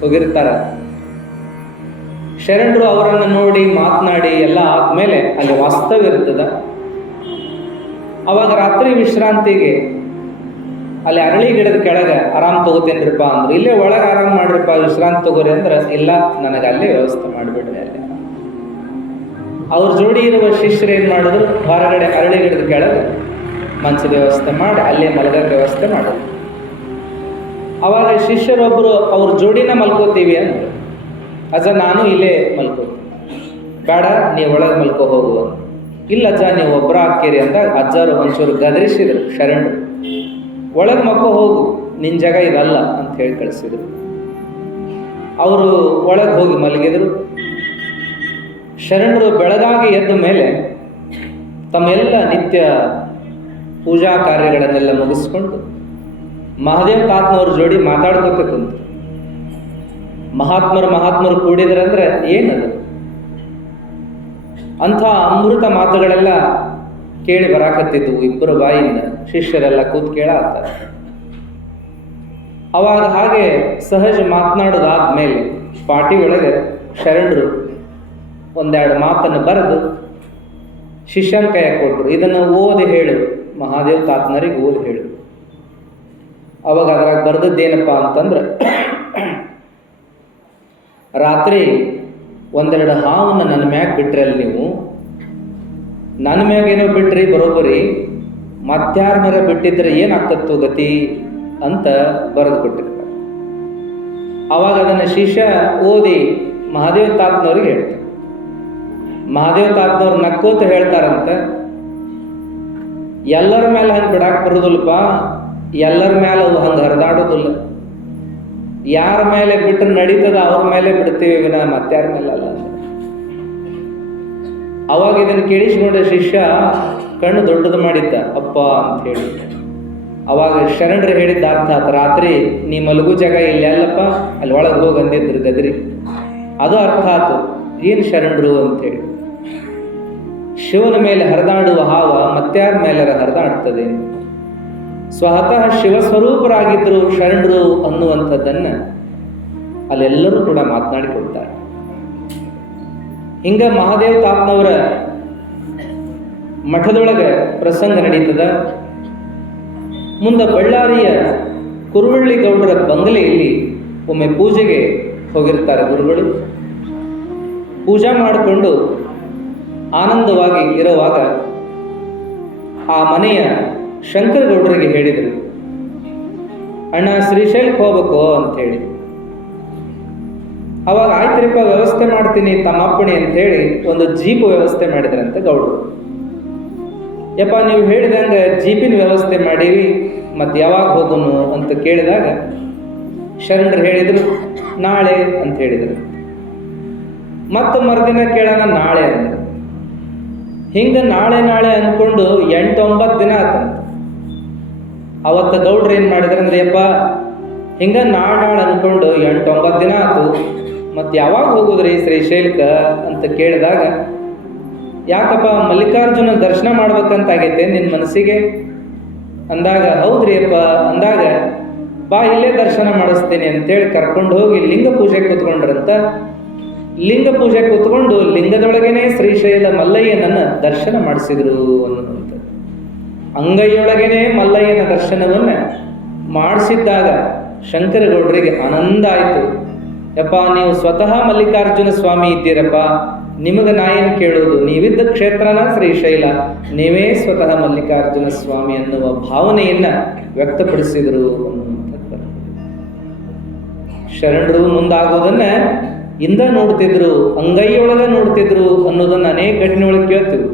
ಹೋಗಿರ್ತಾರ. ಶರಣರು ಅವರನ್ನು ನೋಡಿ ಮಾತನಾಡಿ ಎಲ್ಲ ಆದ್ಮೇಲೆ ಅಲ್ಲಿ ವಾಸ್ತವ್ಯ ಇರ್ತದ. ಅವಾಗ ರಾತ್ರಿ ವಿಶ್ರಾಂತಿಗೆ ಅಲ್ಲಿ ಅರಳಿ ಗಿಡದ ಕೆಳಗೆ ಆರಾಮ್ ತಗೋತೇನ್ರಿಪ್ಪ ಅಂದ್ರೆ, ಇಲ್ಲೇ ಒಳಗೆ ಆರಾಮ್ ಮಾಡ್ರಿಪ್ಪ, ವಿಶ್ರಾಂತಿ ತಗೋರಿ ಅಂದ್ರೆ, ಇಲ್ಲ ನನಗೆ ಅಲ್ಲೇ ವ್ಯವಸ್ಥೆ ಮಾಡಿಬಿಡ್ರಿ. ಅಲ್ಲಿ ಅವ್ರ ಜೋಡಿ ಇರುವ ಶಿಷ್ಯರು ಏನು ಮಾಡಿದ್ರು, ಹೊರಗಡೆ ಅರಳಿ ಗಿಡದ ಕೆಳಗೆ ಮಂಚದ ವ್ಯವಸ್ಥೆ ಮಾಡಿ ಅಲ್ಲೇ ಮಲಗಕ್ಕೆ ವ್ಯವಸ್ಥೆ ಮಾಡಿದ್ರು. ಅವಾಗ ಶಿಷ್ಯರೊಬ್ಬರು ಅವ್ರ ಜೋಡಿನ ಮಲ್ಕೋತೀವಿ ಅಂದ್ರೆ, ಅಜ್ಜ ನಾನು ಇಲ್ಲೇ ಮಲ್ಕೋತೀನಿ, ಬೇಡ ನೀವು ಒಳಗೆ ಮಲ್ಕೋ ಹೋಗುವ. ಇಲ್ಲ ಅಜ್ಜ ನೀವು ಒಬ್ಬರ ಹಾಕ್ತೀರಿ ಅಂತ ಅಜ್ಜರು ಒಂಚೂರು ಗದರಿಸಿದ್ರು. ಶರಣರು ಒಳಗೆ ಮಕ್ಕೋ ಹೋಗು, ನಿನ್ನ ಜಾಗ ಇದಲ್ಲ ಅಂತ ಹೇಳಿ ಕಳಿಸಿದ್ರು. ಅವರು ಒಳಗೆ ಹೋಗಿ ಮಲಗಿದ್ರು. ಶರಣರು ಬೆಳಗಾಗಿ ಎದ್ದ ಮೇಲೆ ತಮ್ಮೆಲ್ಲ ನಿತ್ಯ ಪೂಜಾ ಕಾರ್ಯಗಳನ್ನೆಲ್ಲ ಮುಗಿಸ್ಕೊಂಡು ಮಹಾದೇವ ತಾತ್ನವ್ರ ಜೋಡಿ ಮಾತಾಡ್ಕೋತ ಕುಂತು. ಮಹಾತ್ಮರು ಕೂಡಿದ್ರಂದ್ರೆ ಏನದು? ಅಂಥ ಅಮೃತ ಮಾತುಗಳೆಲ್ಲ ಕೇಳಿ ಬರಾಕತ್ತಿದ್ವು ಇಬ್ಬರು ಬಾಯಿಂದ. ಶಿಷ್ಯರೆಲ್ಲ ಕೂತ್ ಕೇಳಾಗ್ತಾರೆ. ಅವಾಗ ಹಾಗೆ ಸಹಜ ಮಾತನಾಡೋದಾದ್ಮೇಲೆ ಪಾಟಿ ಒಳಗೆ ಶರಣರು ಒಂದೆರಡು ಮಾತನ್ನು ಬರೆದು ಶಿಷ್ಯನ ಕೈಯಾಗ ಕೊಟ್ಟರು, ಇದನ್ನು ಓದಿ ಹೇಳು, ಮಹಾದೇವ್ ತಾತನರಿಗೆ ಓದಿ ಹೇಳು. ಅವಾಗ ಅದ್ರಾಗ ಬರ್ದದ್ದೇನಪ್ಪ ಅಂತಂದ್ರೆ, ರಾತ್ರಿ ಒಂದೆರಡು ಹಾವನ್ನು ನನ್ನ ಮ್ಯಾಗ ಬಿಟ್ರಿ ಅಲ್ಲಿ ನೀವು, ನನ್ನ ಮ್ಯಾಗ ಏನೋ ಬಿಟ್ರಿ ಬರೋಬ್ಬರಿ, ಮತ್ತಾರ ಮೇಲೆ ಬಿಟ್ಟಿದ್ರೆ ಏನಾಗ್ತತ್ತು ಗತಿ ಅಂತ ಬರೆದು ಕೊಟ್ಟಿರ್ತಾರೆ. ಅವಾಗ ಅದನ್ನು ಶಿಷ್ಯ ಓದಿ ಮಹಾದೇವ್ ತಾತನವ್ರಿಗೆ ಹೇಳ್ತಾರೆ. ಮಹಾದೇವ್ ತಾತನವ್ರು ನಕ್ಕೋತ ಹೇಳ್ತಾರಂತ, ಎಲ್ಲರ ಮೇಲೆ ಹಂಗೆ ಬಿಡಾಕ್ ಬರೋದಿಲ್ಲಪ್ಪ, ಎಲ್ಲರ ಮೇಲೆ ಅವು ಹಂಗೆ ಹರಿದಾಡೋದಿಲ್ಲ, ಯಾರ ಮೇಲೆ ಬಿಟ್ಟರೆ ನಡೀತದ ಅವ್ರ ಮೇಲೆ ಬಿಡ್ತೀವಿ ವಿನ ಮತ್ತಾರ ಮೇಲೆ ಅಲ್ಲ. ಅವಾಗ ಇದನ್ನು ಕೇಳಿಸ್ಕೊಂಡ ಶಿಷ್ಯ ಕಣ್ಣು ದೊಡ್ಡದು ಮಾಡಿದ್ದ, ಅಪ್ಪ ಅಂತ ಹೇಳಿ. ಅವಾಗ ಶರಣರು ಹೇಳಿದ್ದ ಅರ್ಥ ಆತ, ರಾತ್ರಿ ನೀ ಮಲಗು ಜಾಗ ಇಲ್ಲಲ್ಲಪ್ಪ, ಅಲ್ಲಿ ಒಳಗೆ ಹೋಗಿ ಅಂದಿದ್ರು ಗದ್ರಿ. ಅದು ಅರ್ಥ ಆತು, ಏನು ಶರಣರು ಅಂತೇಳಿ. ಶಿವನ ಮೇಲೆ ಹರಿದಾಡುವ ಹಾವ ಮತ್ತಾರ ಮೇಲೆ ಹರಿದಾಡ್ತದೆ. ಸ್ವತಃ ಶಿವಸ್ವರೂಪರಾಗಿದ್ದರು ಶರಣರು ಅನ್ನುವಂಥದ್ದನ್ನು ಅಲ್ಲೆಲ್ಲರೂ ಕೂಡ ಮಾತನಾಡಿಕೊಡ್ತಾರೆ. ಹಿಂಗ ಮಹಾದೇವ್ ತಾತನವರ ಮಠದೊಳಗೆ ಪ್ರಸಂಗ ನಡೀತದ. ಮುಂದೆ ಬಳ್ಳಾರಿಯ ಕುರುವಳ್ಳಿ ಗೌಡರ ಬಂಗಲೆಯಲ್ಲಿ ಒಮ್ಮೆ ಪೂಜೆಗೆ ಹೋಗಿರ್ತಾರೆ ಗುರುಗಳು. ಪೂಜಾ ಮಾಡಿಕೊಂಡು ಆನಂದವಾಗಿ ಇರುವಾಗ ಆ ಮನೆಯ ಶಂಕರ ಗೌಡರಿಗೆ ಹೇಳಿದರು, ಅಣ್ಣ ಶ್ರೀಶೈಲಕ್ಕೆ ಹೋಗ್ಬೇಕು ಅಂಥೇಳಿ. ಅವಾಗ ಆಯ್ತರಿಪ್ಪ ವ್ಯವಸ್ಥೆ ಮಾಡ್ತೀನಿ ತಮ್ಮಪ್ಪಣಿ ಅಂಥೇಳಿ ಒಂದು ಜೀಪ್ ವ್ಯವಸ್ಥೆ ಮಾಡಿದ್ರಂತೆ ಗೌಡರು. ಯಪ್ಪ ನೀವು ಹೇಳಿದಂಗೆ ಜೀಪಿನ ವ್ಯವಸ್ಥೆ ಮಾಡೀವಿ, ಮತ್ತು ಯಾವಾಗ ಹೋಗೋನು ಅಂತ ಕೇಳಿದಾಗ ಶರಣರು ಹೇಳಿದರು ನಾಳೆ ಅಂತ ಹೇಳಿದರು. ಮತ್ತು ಮರುದಿನ ಕೇಳೋಣ ನಾಳೆ ಅಂದರು. ಹಿಂಗೆ ನಾಳೆ ನಾಳೆ ಅಂದ್ಕೊಂಡು 8-9 ದಿನ ಆತಂತ. ಅವತ್ತು ಗೌಡ್ರು ಏನು ಮಾಡಿದ್ರು ಅಂದ್ರೆ, ಯಪ್ಪ ಹಿಂಗೆ ನಾಳೆ ಅಂದ್ಕೊಂಡು 8-9 ದಿನ ಆಯ್ತು, ಮತ್ತು ಯಾವಾಗ ಹೋಗೋದ್ರಿ ಶ್ರೀಶೈಲಕ್ಕೆ ಅಂತ ಕೇಳಿದಾಗ, ಯಾಕಪ್ಪ ಮಲ್ಲಿಕಾರ್ಜುನ ದರ್ಶನ ಮಾಡ್ಬೇಕಂತಾಗೈತೆ ನಿನ್ನ ಮನಸ್ಸಿಗೆ ಅಂದಾಗ, ಹೌದ್ರಿ ಅಪ್ಪ ಅಂದಾಗ, ಬಾ ಇಲ್ಲೇ ದರ್ಶನ ಮಾಡಿಸ್ತೀನಿ ಅಂತೇಳಿ ಕರ್ಕೊಂಡು ಹೋಗಿ ಲಿಂಗ ಪೂಜೆ ಕೂತ್ಕೊಂಡ್ರಂತ. ಲಿಂಗ ಪೂಜೆ ಕೂತ್ಕೊಂಡು ಲಿಂಗದೊಳಗೇನೆ ಶ್ರೀಶೈಲ ಮಲ್ಲಯ್ಯನನ್ನು ದರ್ಶನ ಮಾಡಿಸಿದ್ರು ಅನ್ನುವಂಥದ್ದು. ಅಂಗೈಯೊಳಗೇನೆ ಮಲ್ಲಯ್ಯನ ದರ್ಶನವನ್ನು ಮಾಡಿಸಿದ್ದಾಗ ಶಂಕರಗೌಡರಿಗೆ ಆನಂದ ಆಯಿತು. ಯಪ್ಪ ನೀವು ಸ್ವತಃ ಮಲ್ಲಿಕಾರ್ಜುನ ಸ್ವಾಮಿ ಇದ್ದೀರಪ್ಪ, ನಿಮಗೆ ನಾ ಏನು ಕೇಳೋದು, ನೀವಿದ್ದ ಕ್ಷೇತ್ರನ ಶ್ರೀಶೈಲ, ನೀವೇ ಸ್ವತಃ ಮಲ್ಲಿಕಾರ್ಜುನ ಸ್ವಾಮಿ ಅನ್ನುವ ಭಾವನೆಯನ್ನು ವ್ಯಕ್ತಪಡಿಸಿದರು ಅನ್ನುವಂಥದ್ದು. ಶರಣರು ಮುಂದಾಗೋದನ್ನ ಇಂದ ನೋಡ್ತಿದ್ರು, ಅಂಗೈಯೊಳಗೆ ನೋಡ್ತಿದ್ರು ಅನ್ನೋದನ್ನ ಅನೇಕ ಘಟನೆ ಒಳಗೆ ಕೇಳ್ತೀವಿ.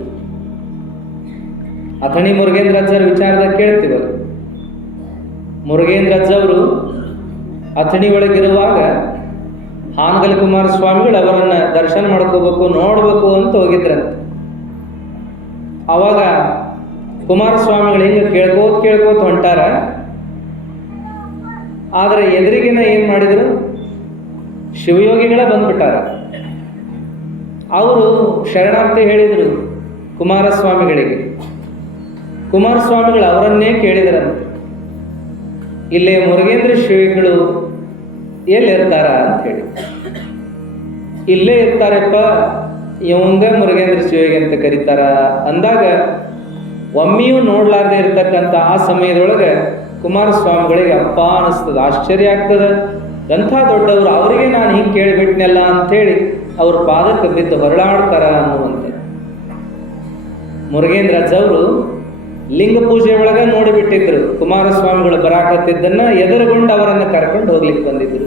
ಅಥಣಿ ಮುರುಗೇಂದ್ರ ಅಜ್ಜರ ವಿಚಾರದಾಗ ಕೇಳ್ತೀವಲ್ಲ. ಮುರುಗೇಂದ್ರ ಅಜ್ಜ ಅವರು ಅಥಣಿ ಒಳಗಿರುವಾಗ ಹಾನಗಲ್ ಕುಮಾರಸ್ವಾಮಿಗಳು ಅವರನ್ನ ದರ್ಶನ ಮಾಡ್ಕೋಬೇಕು ನೋಡ್ಬೇಕು ಅಂತ ಹೋಗಿದ್ರಂತೆ. ಅವಾಗ ಕುಮಾರಸ್ವಾಮಿಗಳು ಹಿಂಗೆ ಕೇಳ್ಕೋತ ಹೊಂಟಾರ. ಆದರೆ ಎದುರಿಗಿನ ಏನು ಮಾಡಿದ್ರು, ಶಿವಯೋಗಿಗಳ ಬಂದ್ಬಿಟ್ಟಾರ. ಅವರು ಶರಣಾರ್ಥಿ ಹೇಳಿದರು ಕುಮಾರಸ್ವಾಮಿಗಳಿಗೆ. ಕುಮಾರಸ್ವಾಮಿಗಳು ಅವರನ್ನೇ ಕೇಳಿದರಂತೆ, ಇಲ್ಲೇ ಮುರುಗೇಂದ್ರ ಶಿವಗಳು ಎಲ್ಲಿರ್ತಾರ ಅಂತ ಹೇಳಿ. ಇಲ್ಲೇ ಇರ್ತಾರಪ್ಪ, ಇವಂಗ ಮುರುಗೇಂದ್ರ ಶಿವಗೆ ಅಂತ ಕರೀತಾರ ಅಂದಾಗ, ಒಮ್ಮೆಯೂ ನೋಡ್ಲಾರ್ದೆ ಇರ್ತಕ್ಕಂಥ ಆ ಸಮಯದೊಳಗೆ ಕುಮಾರಸ್ವಾಮಿಗಳಿಗೆ ಅಪ್ಪ ಅನಿಸ್ತದ, ಆಶ್ಚರ್ಯ ಆಗ್ತದ, ಎಂಥ ದೊಡ್ಡವರು, ಅವರಿಗೆ ನಾನು ಹಿಂಗೆ ಕೇಳಿಬಿಟ್ನೆಲ್ಲ ಅಂಥೇಳಿ ಅವ್ರ ಪಾದಕ್ಕೆ ಬಿದ್ದು ಹೊರಳಾಡ್ತಾರ ಅನ್ನುವಂತೆ. ಮುರುಗೇಂದ್ರ ಅಜ್ಜವರು ಲಿಂಗ ಪೂಜೆ ಒಳಗೆ ನೋಡಿಬಿಟ್ಟಿದ್ರು ಕುಮಾರಸ್ವಾಮಿಗಳು ಬರಾಕತ್ತಿದ್ದನ್ನ, ಎದುರುಗೊಂಡು ಅವರನ್ನು ಕರ್ಕೊಂಡು ಹೋಗ್ಲಿಕ್ಕೆ ಬಂದಿದ್ರು.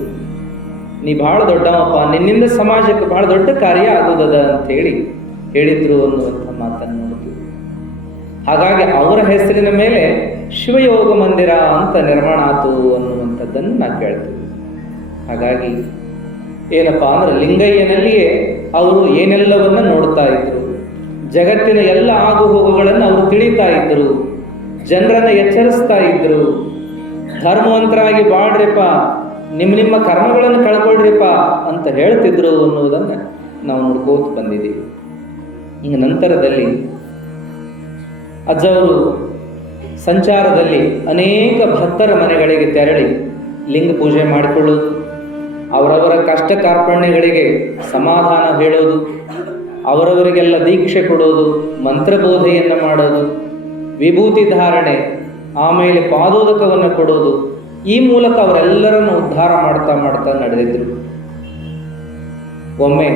ನೀ ಭಾಳ ದೊಡ್ಡವಪ್ಪ, ನಿನ್ನಿಂದ ಸಮಾಜಕ್ಕೆ ಭಾಳ ದೊಡ್ಡ ಕಾರ್ಯ ಆಗೋದದ ಅಂತೇಳಿ ಹೇಳಿದ್ರು ಅನ್ನುವಂಥ ಮಾತನ್ನು ನೋಡ್ತೀವಿ. ಹಾಗಾಗಿ ಅವರ ಹೆಸರಿನ ಮೇಲೆ ಶಿವಯೋಗ ಮಂದಿರ ಅಂತ ನಿರ್ಮಾಣ ಆತು ಅನ್ನುವಂಥದ್ದನ್ನು ನಾವು ಕೇಳ್ತೀವಿ. ಹಾಗಾಗಿ ಏನಪ್ಪ ಅಂದ್ರೆ ಲಿಂಗಯ್ಯನಲ್ಲಿಯೇ ಅವರು ಏನೆಲ್ಲವನ್ನ ನೋಡ್ತಾ ಇದ್ರು, ಜಗತ್ತಿನ ಎಲ್ಲ ಆಗು ಹೋಗುಗಳನ್ನು ಅವರು ತಿಳಿತಾ ಇದ್ರು, ಜನರನ್ನ ಎಚ್ಚರಿಸ್ತಾ ಇದ್ರು. ಧರ್ಮವಂತರಾಗಿ ಬಾಳ್ರಿಪ್ಪ, ನಿಮ್ಮ ಕರ್ಮಗಳನ್ನು ಕಳ್ಕೊಳ್ರಿಪ್ಪ ಅಂತ ಹೇಳ್ತಿದ್ರು ಅನ್ನೋದನ್ನು ನಾವು ನೋಡ್ಕೋತ ಬಂದಿದ್ದೀವಿ. ಹಿಂಗೆ ನಂತರದಲ್ಲಿ ಅಜ್ಜವರು ಸಂಚಾರದಲ್ಲಿ ಅನೇಕ ಭಕ್ತರ ಮನೆಗಳಿಗೆ ತೆರಳಿ ಲಿಂಗ ಪೂಜೆ ಮಾಡಿಕೊಳ್ಳೋದು, ಅವರವರ ಕಷ್ಟ ಕಾರ್ಪಣ್ಯಗಳಿಗೆ ಸಮಾಧಾನ ಹೇಳೋದು, ಅವರವರಿಗೆಲ್ಲ ದೀಕ್ಷೆ ಕೊಡೋದು, ಮಂತ್ರಬೋಧೆಯನ್ನು ಮಾಡೋದು, ವಿಭೂತಿ ಧಾರಣೆ, ಆಮೇಲೆ ಪಾದೋದಕವನ್ನು ಕೊಡೋದು, ಈ ಮೂಲಕ ಅವರೆಲ್ಲರನ್ನು ಉದ್ಧಾರ ಮಾಡ್ತಾ ಮಾಡ್ತಾ ನಡೆದಿದ್ರು. ಒಮ್ಮೆ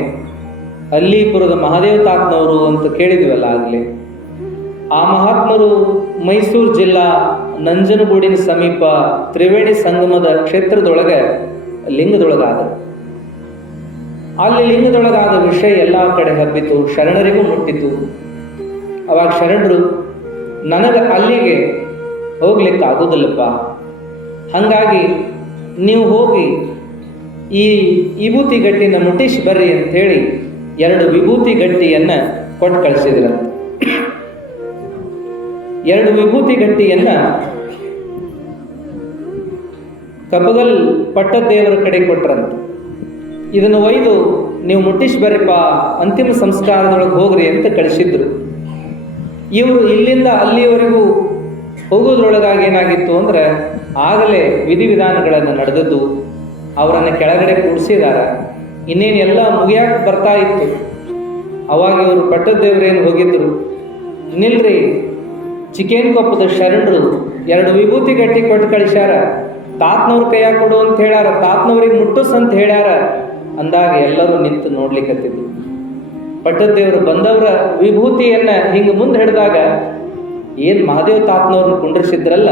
ಅಲ್ಲೀಪುರದ ಮಹಾದೇವ ತಾತನವರು ಅಂತ ಕೇಳಿದ್ವಲ್ಲ ಆಗಲೇ, ಆ ಮಹಾತ್ಮರು ಮೈಸೂರು ಜಿಲ್ಲಾ ನಂಜನಗೂಡಿನ ಸಮೀಪ ತ್ರಿವೇಣಿ ಸಂಗಮದ ಕ್ಷೇತ್ರದೊಳಗೆ ಲಿಂಗದೊಳಗಾದರು. ಅಲ್ಲಿ ಲಿಂಗದೊಳಗಾದ ವಿಷಯ ಎಲ್ಲ ಕಡೆ ಹಬ್ಬಿತು, ಶರಣರಿಗೂ ಮುಟ್ಟಿತು. ಅವಾಗ ಶರಣರು, ನನಗೆ ಅಲ್ಲಿಗೆ ಹೋಗ್ಲಿಕ್ಕೆ ಆಗೋದಿಲ್ಲಪ್ಪ, ಹಾಗಾಗಿ ನೀವು ಹೋಗಿ ಈ ವಿಭೂತಿ ಗಟ್ಟಿನ ಮುಟ್ಟಿಸಿ ಬರ್ರಿ ಅಂಥೇಳಿ 2 ವಿಭೂತಿ ಗಟ್ಟಿಯನ್ನು ಕೊಟ್ಟು ಕಳಿಸಿದ್ರಂತೆ. 2 ವಿಭೂತಿ ಗಟ್ಟಿಯನ್ನು ಕಪಗಲ್ ಪಟ್ಟದೇವರ ಕಡೆ ಕೊಟ್ರಂತೆ. ಇದನ್ನು ಒಯ್ದು ನೀವು ಮುಟ್ಟಿಸಿ ಬರ್ರಿಪ್ಪ, ಅಂತಿಮ ಸಂಸ್ಕಾರದೊಳಗೆ ಹೋಗ್ರಿ ಅಂತ ಕಳಿಸಿದ್ರು. ಇವರು ಇಲ್ಲಿಂದ ಅಲ್ಲಿಯವರೆಗೂ ಹೋಗೋದ್ರೊಳಗಾಗಿ ಏನಾಗಿತ್ತು ಅಂದರೆ, ಆಗಲೇ ವಿಧಿವಿಧಾನಗಳನ್ನು ನಡೆದದ್ದು, ಅವರನ್ನು ಕೆಳಗಡೆ ಕೂಡಿಸಿದಾರ, ಇನ್ನೇನು ಎಲ್ಲ ಮುಗಿಯಾಕೆ ಬರ್ತಾ ಇತ್ತು. ಅವಾಗ ಇವರು ಪಟ್ಟದೇವರೇನು ಹೋಗಿದ್ರು, ನಿಲ್ರಿ, ಚಿಕೇನ್ಕೊಪ್ಪದ ಶರಣರು 2 ವಿಭೂತಿ ಗಟ್ಟಿ ಕೊಟ್ಟು ಕಳಿಸ್ಯಾರ, ತಾತನವ್ರ ಕೈಯಾಗ ಕೊಡು ಅಂತ ಹೇಳ್ಯಾರ, ತಾತನವ್ರಿಗೆ ಮುಟ್ಟಿಸ್ ಅಂತ ಹೇಳ್ಯಾರ ಅಂದಾಗ ಎಲ್ಲರೂ ನಿಂತು ನೋಡ್ಲಿಕ್ಕತ್ತಿದ್ರು. ಪಟ್ಟದೇವರು ಬಂದವರ ವಿಭೂತಿಯನ್ನು ಹಿಂಗೆ ಮುಂದೆ ಹಿಡಿದಾಗ ಏನು ಮಹಾದೇವ ತಾತನವ್ರನ್ನ ಕುಂಡ್ರಿಸಿದ್ರಲ್ಲ,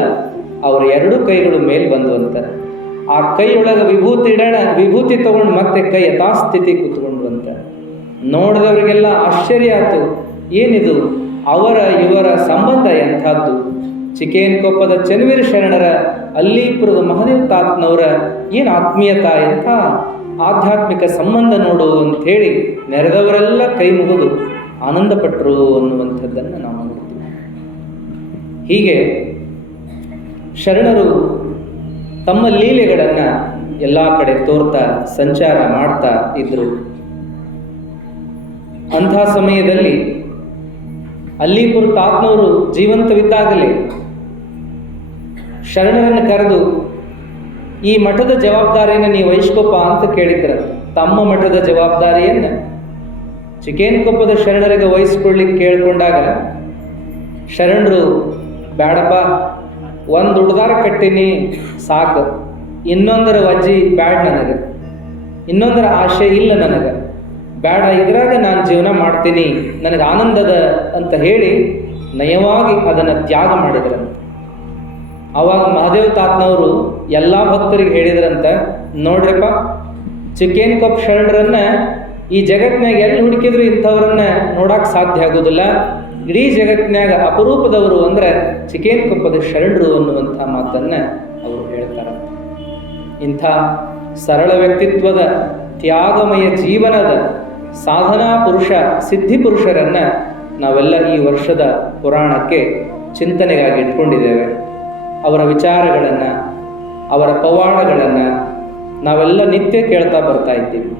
ಅವರ 2 ಕೈಗಳು ಮೇಲೆ ಬಂದುವಂತ. ಆ ಕೈಯೊಳಗೆ ವಿಭೂತಿ ಇಡೋಣ, ವಿಭೂತಿ ತಗೊಂಡು ಮತ್ತೆ ಕೈ ಯಥಾಸ್ಥಿತಿ ಕೂತ್ಕೊಂಡು ಅಂತ. ನೋಡಿದವರಿಗೆಲ್ಲ ಆಶ್ಚರ್ಯ ಆಯ್ತು, ಏನಿದು ಅವರ ಇವರ ಸಂಬಂಧ ಎಂಥದ್ದು, ಚಿಕೇನ್ಕೊಪ್ಪದ ಚನ್ನವೀರ ಶರಣರ ಅಲ್ಲೀಪುರದ ಮಹಾದೇವ ತಾತನವರ ಏನು ಆತ್ಮೀಯತಾ, ಎಂಥ ಆಧ್ಯಾತ್ಮಿಕ ಸಂಬಂಧ ನೋಡು ಅಂಥೇಳಿ ನೆರೆದವರೆಲ್ಲ ಕೈ ಮುಗಿದು ಆನಂದಪಟ್ಟರು ಅನ್ನುವಂಥದ್ದನ್ನು ನಾವು ನೋಡ್ತೀವಿ. ಹೀಗೆ ಶರಣರು ತಮ್ಮ ಲೀಲೆಗಳನ್ನು ಎಲ್ಲ ಕಡೆ ತೋರ್ತಾ ಸಂಚಾರ ಮಾಡ್ತಾ ಇದ್ರು. ಅಂಥ ಸಮಯದಲ್ಲಿ ಅಲ್ಲೀಪುರ ತಾತನವರು ಜೀವಂತವಿದ್ದಾಗಲೇ ಶರಣರನ್ನು ಕರೆದು ಈ ಮಠದ ಜವಾಬ್ದಾರಿಯನ್ನು ನೀವು ವಹಿಸ್ಕೊಪ್ಪ ಅಂತ ಕೇಳಿದ್ರ. ತಮ್ಮ ಮಠದ ಜವಾಬ್ದಾರಿಯನ್ನು ಚಿಕೇನ್ಕೊಪ್ಪದ ಶರಣರಿಗೆ ವಹಿಸ್ಕೊಳ್ಳಿಕ್ಕೆ ಕೇಳ್ಕೊಂಡಾಗ ಶರಣರು, ಬೇಡಪ್ಪ, 1 ಉಡ್ದಾರ ಕಟ್ಟಿನಿ ಸಾಕು, ಇನ್ನೊಂದರ ವಜ್ಜಿ ಬ್ಯಾಡ, ನನಗೆ ಇನ್ನೊಂದರ ಆಶೆ ಇಲ್ಲ, ನನಗೆ ಬೇಡ, ಇದ್ರಾಗ ನಾನು ಜೀವನ ಮಾಡ್ತೀನಿ, ನನಗೆ ಆನಂದದ ಅಂತ ಹೇಳಿ ನಯವಾಗಿ ಅದನ್ನು ತ್ಯಾಗ ಮಾಡಿದ್ರಂತೆ. ಆವಾಗ ಮಹಾದೇವ ತಾತನವರು ಎಲ್ಲ ಭಕ್ತರಿಗೆ ಹೇಳಿದ್ರಂತ, ನೋಡ್ರಪ್ಪ, ಚಿಕೇನ್ಕೊಪ್ಪ ಶರಣರನ್ನ ಈ ಜಗತ್ತಿನಾಗ ಎಲ್ಲಿ ಹುಡುಕಿದ್ರು ಇಂಥವ್ರನ್ನ ನೋಡಕ್ಕೆ ಸಾಧ್ಯ ಆಗೋದಿಲ್ಲ, ಇಡೀ ಜಗತ್ತಿನಾಗ ಅಪರೂಪದವರು ಅಂದರೆ ಚಿಕೇನ್ಕೊಪ್ಪದ ಶರಣರು ಅನ್ನುವಂಥ ಮಾತನ್ನು ಅವರು ಹೇಳ್ತಾರೆ. ಇಂಥ ಸರಳ ವ್ಯಕ್ತಿತ್ವದ, ತ್ಯಾಗಮಯ ಜೀವನದ ಸಾಧನಾ ಪುರುಷ, ಸಿದ್ಧಿ ಪುರುಷರನ್ನು ನಾವೆಲ್ಲ ಈ ವರ್ಷದ ಪುರಾಣಕ್ಕೆ ಚಿಂತನೆಗಾಗಿ ಇಟ್ಕೊಂಡಿದ್ದೇವೆ. ಅವರ ವಿಚಾರಗಳನ್ನು, ಅವರ ಪವಾಡಗಳನ್ನು ನಾವೆಲ್ಲ ನಿತ್ಯ ಕೇಳ್ತಾ ಬರ್ತಾ ಇದ್ದೀವಿ.